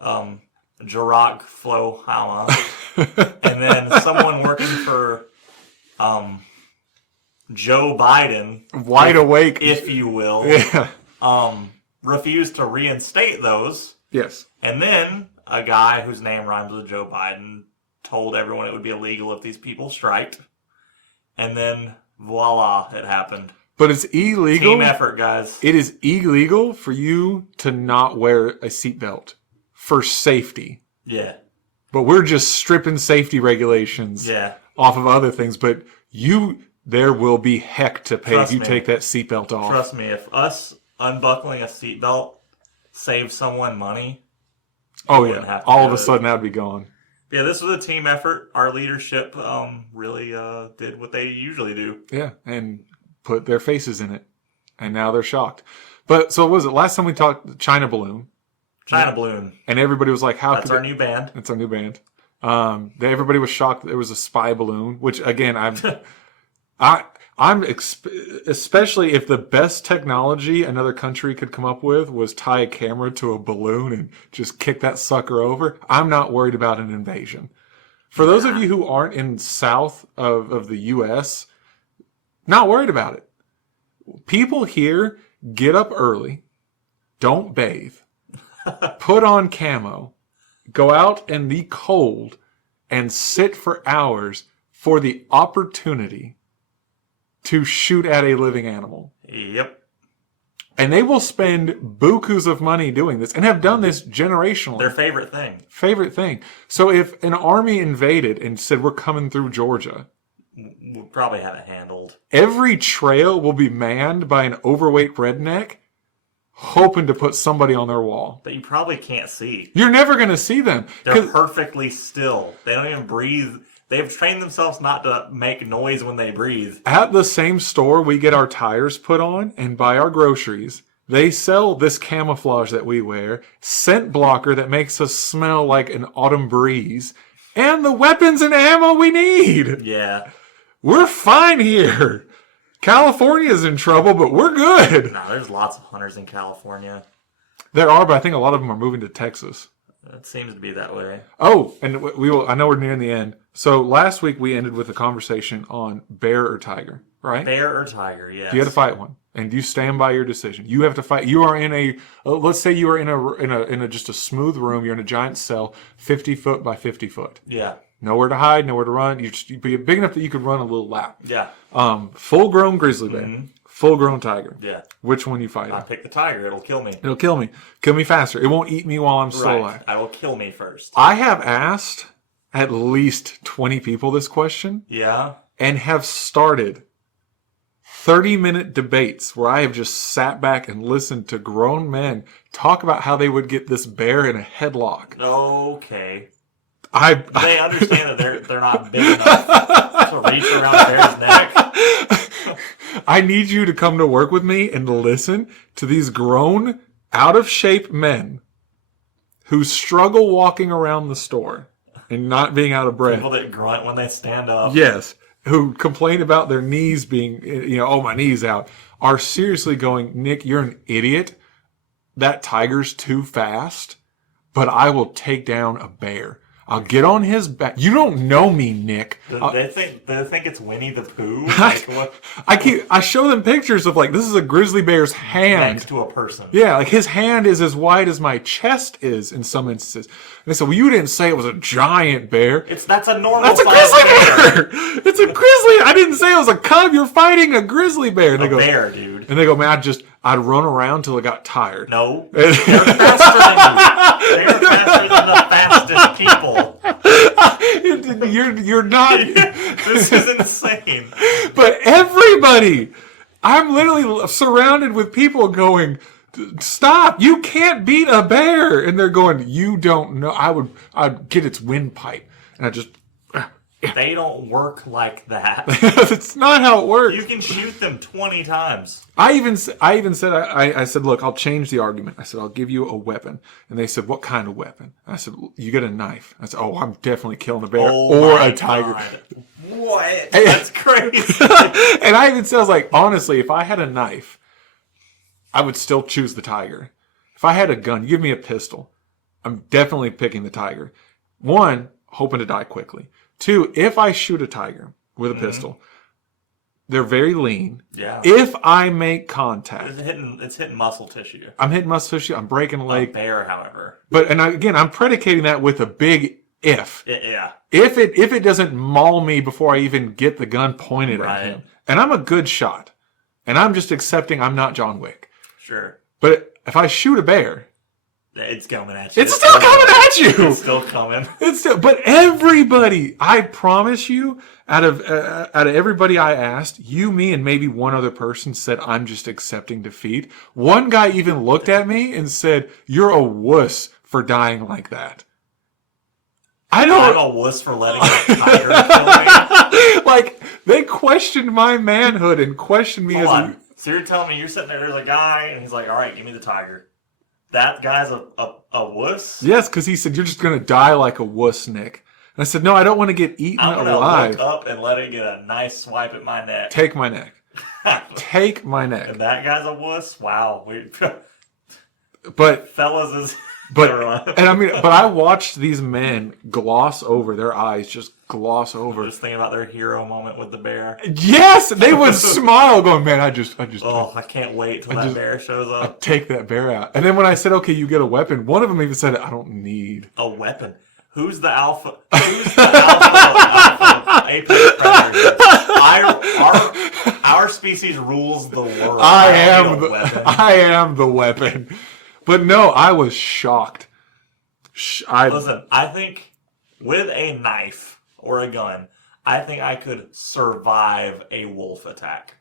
Jarak Flohama. And then someone working for Joe Biden, Wide awake. if you will, Yeah. refused to reinstate those. Yes. And then a guy whose name rhymes with Joe Biden told everyone it would be illegal if these people striked. And then voila, it happened. But it's illegal. Team effort, guys. It is illegal for you to not wear a seatbelt for safety. Yeah. But we're just stripping safety regulations Yeah. off of other things. But there will be heck to pay Trust if you me. take that seatbelt off. Trust me, if us unbuckling a seatbelt saves someone money, Oh wouldn't yeah, have to all do of a it. sudden that'd be gone. yeah, this was a team effort. Our leadership really did what they usually do. Yeah, and put their faces in it, and now they're shocked. But so what was it last time we talked? China Balloon, China Balloon. and everybody was like, "How That's could our new band. It's our new band." Everybody was shocked that there was a spy balloon, which again, especially if the best technology another country could come up with was tie a camera to a balloon and just kick that sucker over. I'm not worried about an invasion. For those of you who aren't in south of the U.S., not worried about it. People here get up early, don't bathe, put on camo, go out in the cold, and sit for hours for the opportunity to shoot at a living animal. Yep. And they will spend bukus of money doing this and have done this generationally. Their favorite thing. Favorite thing. So if an army invaded and said, we're coming through Georgia, We'll probably have it handled. every trail will be manned by an overweight redneck hoping to put somebody on their wall. That you probably can't see. You're never going to see them. They're 'Cause- perfectly still. They don't even breathe. They've trained themselves not to make noise when they breathe. At the same store we get our tires put on and buy our groceries, they sell this camouflage that we wear, scent blocker that makes us smell like an autumn breeze, and the weapons and ammo we need. Yeah. We're fine here. California's in trouble, but we're good. No, there's lots of hunters in California. There are, but I think a lot of them are moving to Texas. It seems to be that way. Oh, and we will. I know we're nearing the end. So last week we ended with a conversation on bear or tiger, right? Bear or tiger, yes. You had to fight one, and you stand by your decision. You have to fight. You are in a. Let's say you are in a just a smooth room. You're in a giant cell, 50 foot by 50 foot. Yeah. Nowhere to hide, nowhere to run. You'd be big enough that you could run a little lap. Yeah. Full-grown grizzly bear, full-grown tiger. Yeah. Which one you fight? I pick the tiger. It'll kill me. It'll kill me. Kill me faster. It won't eat me while I'm still Right. alive. I will kill me first. I have asked at least 20 people this question Yeah. and have started 30-minute debates where I have just sat back and listened to grown men talk about how they would get this bear in a headlock. Okay. I They understand that they're not big enough to reach around a bear's neck. I need you to come to work with me and listen to these grown, out-of-shape men who struggle walking around the store and not being out of breath. People that grunt when they stand up. Yes, who complain about their knees being, oh, my knee's out, are seriously going, Nick, you're an idiot. That tiger's too fast, but I will take down a bear. I'll get on his back. You don't know me, Nick. They think it's Winnie the Pooh. Like, what, I show them pictures of this is a grizzly bear's hand. next to a person. Yeah, his hand is as wide as my chest is in some instances. And they said, well, you didn't say it was a giant bear. That's a normal That's a size grizzly bear. It's a grizzly. I didn't say it was a cub. You're fighting a grizzly bear. And they go, bear, dude. And they go, man, I'd run around till I got tired. No. They're faster than you. They're faster than the fastest people. You're not. This is insane. But everybody, I'm literally surrounded with people going, stop, you can't beat a bear. And they're going, you don't know. I'd get its windpipe. And I just, They don't work like that. That's not how it works. You can shoot them 20 times. I even said, I said, look, I'll change the argument. I said, I'll give you a weapon. And they said, what kind of weapon? I said, you get a knife. I said, oh, I'm definitely killing a bear or a tiger. God. What? That's crazy. And I even said, I was like, honestly, if I had a knife, I would still choose the tiger. If I had a gun, give me a pistol, I'm definitely picking the tiger. One, hoping to die quickly. Two, if I shoot a tiger with a pistol, they're very lean. Yeah. If I make contact, It's hitting muscle tissue. I'm hitting muscle tissue, I'm breaking a A leg. bear, however. But, and again, I'm predicating that with a big if. Yeah. If it doesn't maul me before I even get the gun pointed at him. And I'm a good shot. And I'm just accepting I'm not John Wick. Sure. But if I shoot a bear, It's coming at you. it's still coming at you. It's still coming. But everybody, I promise you, out of everybody I asked, you, me, and maybe one other person said, I'm just accepting defeat. One guy even looked at me and said, you're a wuss for dying like that. I don't. I'm a wuss for letting a tiger kill me. Like, they questioned my manhood and questioned me Hold as on. So you're telling me you're sitting there's a guy, and he's like, all right, give me the tiger. That guy's a wuss? Yes, because he said, you're just going to die like a wuss, Nick. And I said, no, I don't want to get eaten I'm going to alive. look up and let it get a nice swipe at my neck. Take my neck. Take my neck. And that guy's a wuss? Wow. But Fellas is... But I watched these men gloss over, their eyes just gloss over. Just thinking about their hero moment with the bear. Yes, they would smile, going, "Man, I just, Oh, I can't wait till that bear shows up. take that bear out." And then when I said, "Okay, you get a weapon," one of them even said, "I don't need a weapon." Who's the alpha? Who's the alpha apex predator? Our species rules the world. I am the weapon. But no, I was shocked. Listen, I think with a knife or a gun, I think I could survive a wolf attack.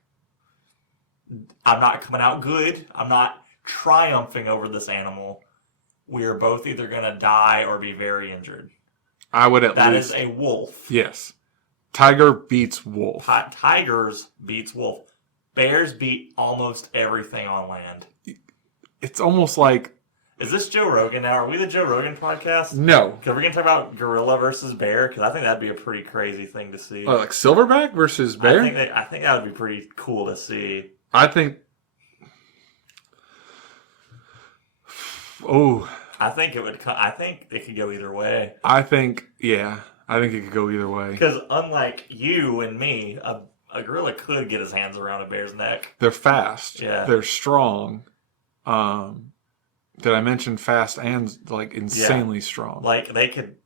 I'm not coming out good. I'm not triumphing over this animal. We are both either going to die or be very injured. I would at least. That is a wolf. Yes. Tiger beats wolf. Tigers beats wolf. Bears beat almost everything on land. It's almost like... Is this Joe Rogan now? Are we the Joe Rogan podcast? No. Because we're going to talk about gorilla versus bear, because I think that'd be a pretty crazy thing to see. Like silverback versus bear? I think that would be pretty cool to see. I think... Oh... I think it could go either way. I think it could go either way. Because unlike you and me, a gorilla could get his hands around a bear's neck. They're fast. Yeah. They're strong. Did I mention fast and like insanely strong? Like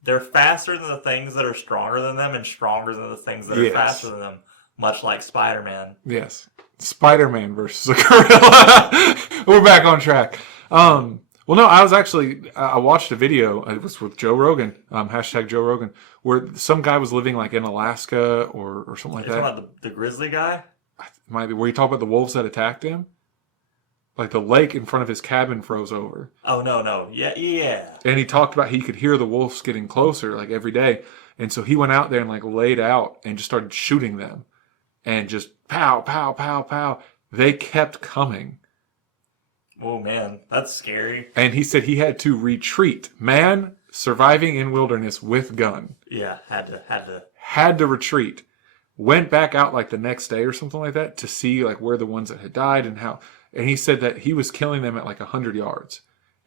they're faster than the things that are stronger than them and stronger than the things that are faster than them. Much like Spider-Man. Yes. Spider-Man versus a gorilla. We're back on track. Well, no, I watched a video. It was with Joe Rogan, hashtag Joe Rogan, where some guy was living like in Alaska or something like that. You're talking about the grizzly guy? Might be. Where you talk about the wolves that attacked him? Like the lake in front of his cabin froze over. Oh, no. Yeah. And he talked about he could hear the wolves getting closer like every day. And so he went out there and like laid out and just started shooting them. And just pow, pow, pow, pow. They kept coming. Oh, man. That's scary. And he said he had to retreat. Man surviving in wilderness with gun. Yeah, had to. Had to retreat. Went back out like the next day or something like that to see like where the ones that had died and how. And he said that he was killing them at like 100 yards.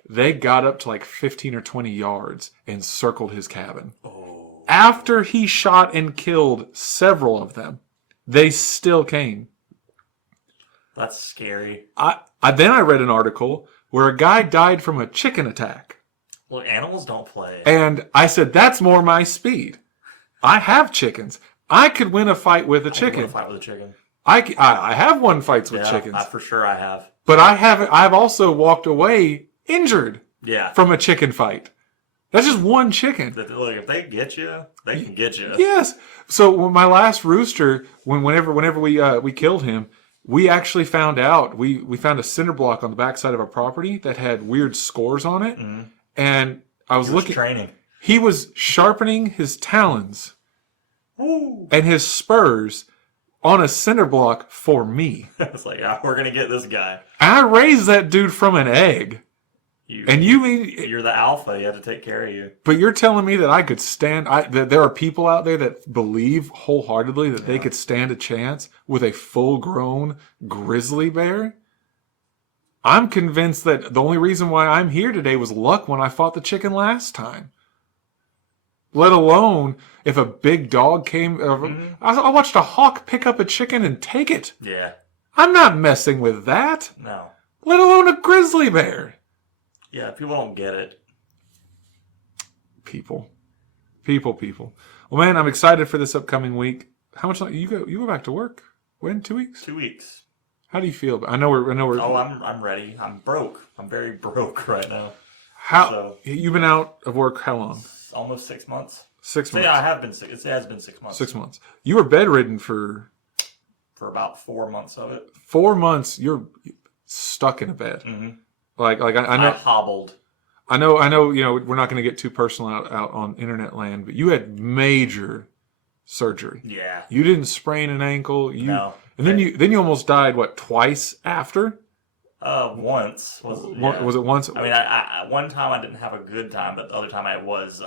They got up to like 15 or 20 yards and circled his cabin. Oh. After he shot and killed several of them, they still came. That's scary. Then I read an article where a guy died from a chicken attack. Well, animals don't play. And I said, that's more my speed. I have chickens. I could win a fight with a chicken. Fight with a chicken. I have won fights with chickens. For sure I have. But I've also walked away injured from a chicken fight. That's just one chicken. Look, if they get you, they can get you. Yes. So when my last rooster, whenever we killed him, we actually found out, we found a cinder block on the backside of our property that had weird scores on it. Mm-hmm. And I was looking. Training. He was sharpening his talons Woo! and his spurs on a cinder block for me. It's like, yeah, we're gonna get this guy. I raised that dude from an egg. And you mean you're the alpha? You have to take care of you. But you're telling me that I could stand? That there are people out there that believe wholeheartedly that they could stand a chance with a full-grown grizzly bear? I'm convinced that the only reason why I'm here today was luck when I fought the chicken last time. Let alone if a big dog came. I watched a hawk pick up a chicken and take it. Yeah. I'm not messing with that. No. Let alone a grizzly bear. Yeah, people don't get it. People. Well, man, I'm excited for this upcoming week. How much longer you go back to work? When? 2 weeks? 2 weeks. How do you feel? I know we're. Oh, I'm ready. I'm broke. I'm very broke right now. How you've been out of work? How long? Almost 6 months. 6 months. Yeah, I have been. It has been 6 months. 6 months. You were bedridden for about 4 months of it. 4 months. You're stuck in a bed. Mm-hmm. Like I know. I hobbled. I know. You know, we're not going to get too personal out on internet land, but you had major surgery. Yeah. You didn't sprain an ankle. No. And then you almost died. What, twice after? Once was. Yeah. Was it once? I mean, I one time I didn't have a good time, but the other time I was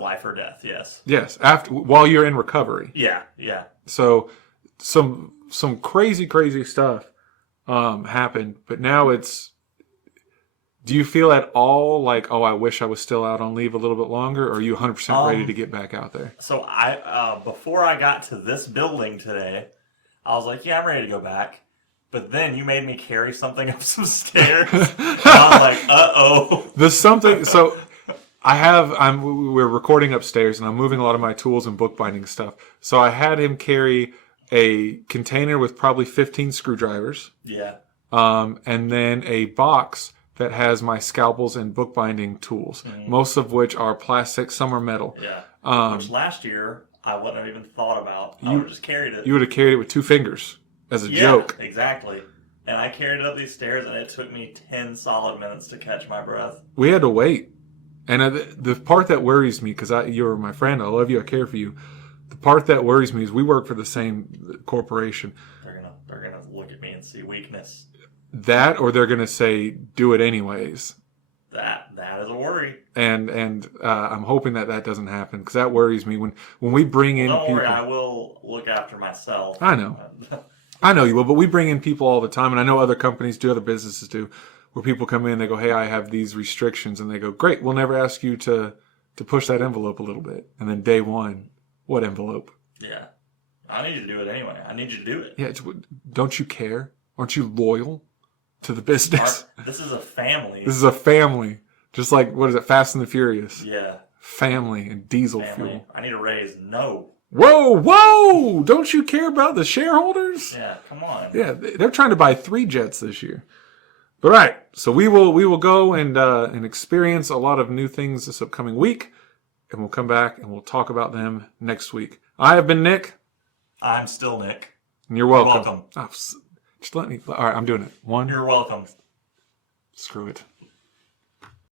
life or death. Yes. Yes. While you're in recovery. Yeah. Yeah. So some crazy stuff happened, but now it's. Do you feel at all like, oh, I wish I was still out on leave a little bit longer, or are you 100% ready to get back out there? So before I got to this building today, I was like, yeah, I'm ready to go back. But then you made me carry something up some stairs. And I was like, uh-oh. There's something. So we're recording upstairs, and I'm moving a lot of my tools and bookbinding stuff. So I had him carry a container with probably 15 screwdrivers. Yeah. And then a box that has my scalpels and bookbinding tools, most of which are plastic, some are metal. Yeah. Which last year I wouldn't have even thought about. I would have just carried it. You would have carried it with 2 fingers as a joke. Exactly. And I carried it up these stairs, and it took me 10 solid minutes to catch my breath. We had to wait. And the part that worries me, because you're my friend, I love you, I care for you. The part that worries me is we work for the same corporation. They're gonna look at me and see weakness. That, or they're gonna say, do it anyways. That is a worry. And I'm hoping that doesn't happen, because that worries me when we bring in people. Don't worry, I will look after myself. I know you will, but we bring in people all the time, and I know other companies do, other businesses do, where people come in, they go, hey, I have these restrictions, and they go, great, we'll never ask you to push that envelope a little bit. And then day one, what envelope? Yeah. I need you to do it anyway. I need you to do it. Yeah, don't you care? Aren't you loyal to the business? This is a family. This is a family. Just like, what is it, Fast and the Furious? Yeah. Family and diesel fuel. I need a raise. No. Whoa! Don't you care about the shareholders? Yeah, come on. Yeah, they're trying to buy 3 jets this year. But all right, so we will go and experience a lot of new things this upcoming week, and we'll come back and we'll talk about them next week. I have been Nick. I'm still Nick. And you're welcome. You're welcome. Oh, just let me. All right, I'm doing it. 1. You're welcome. Screw it.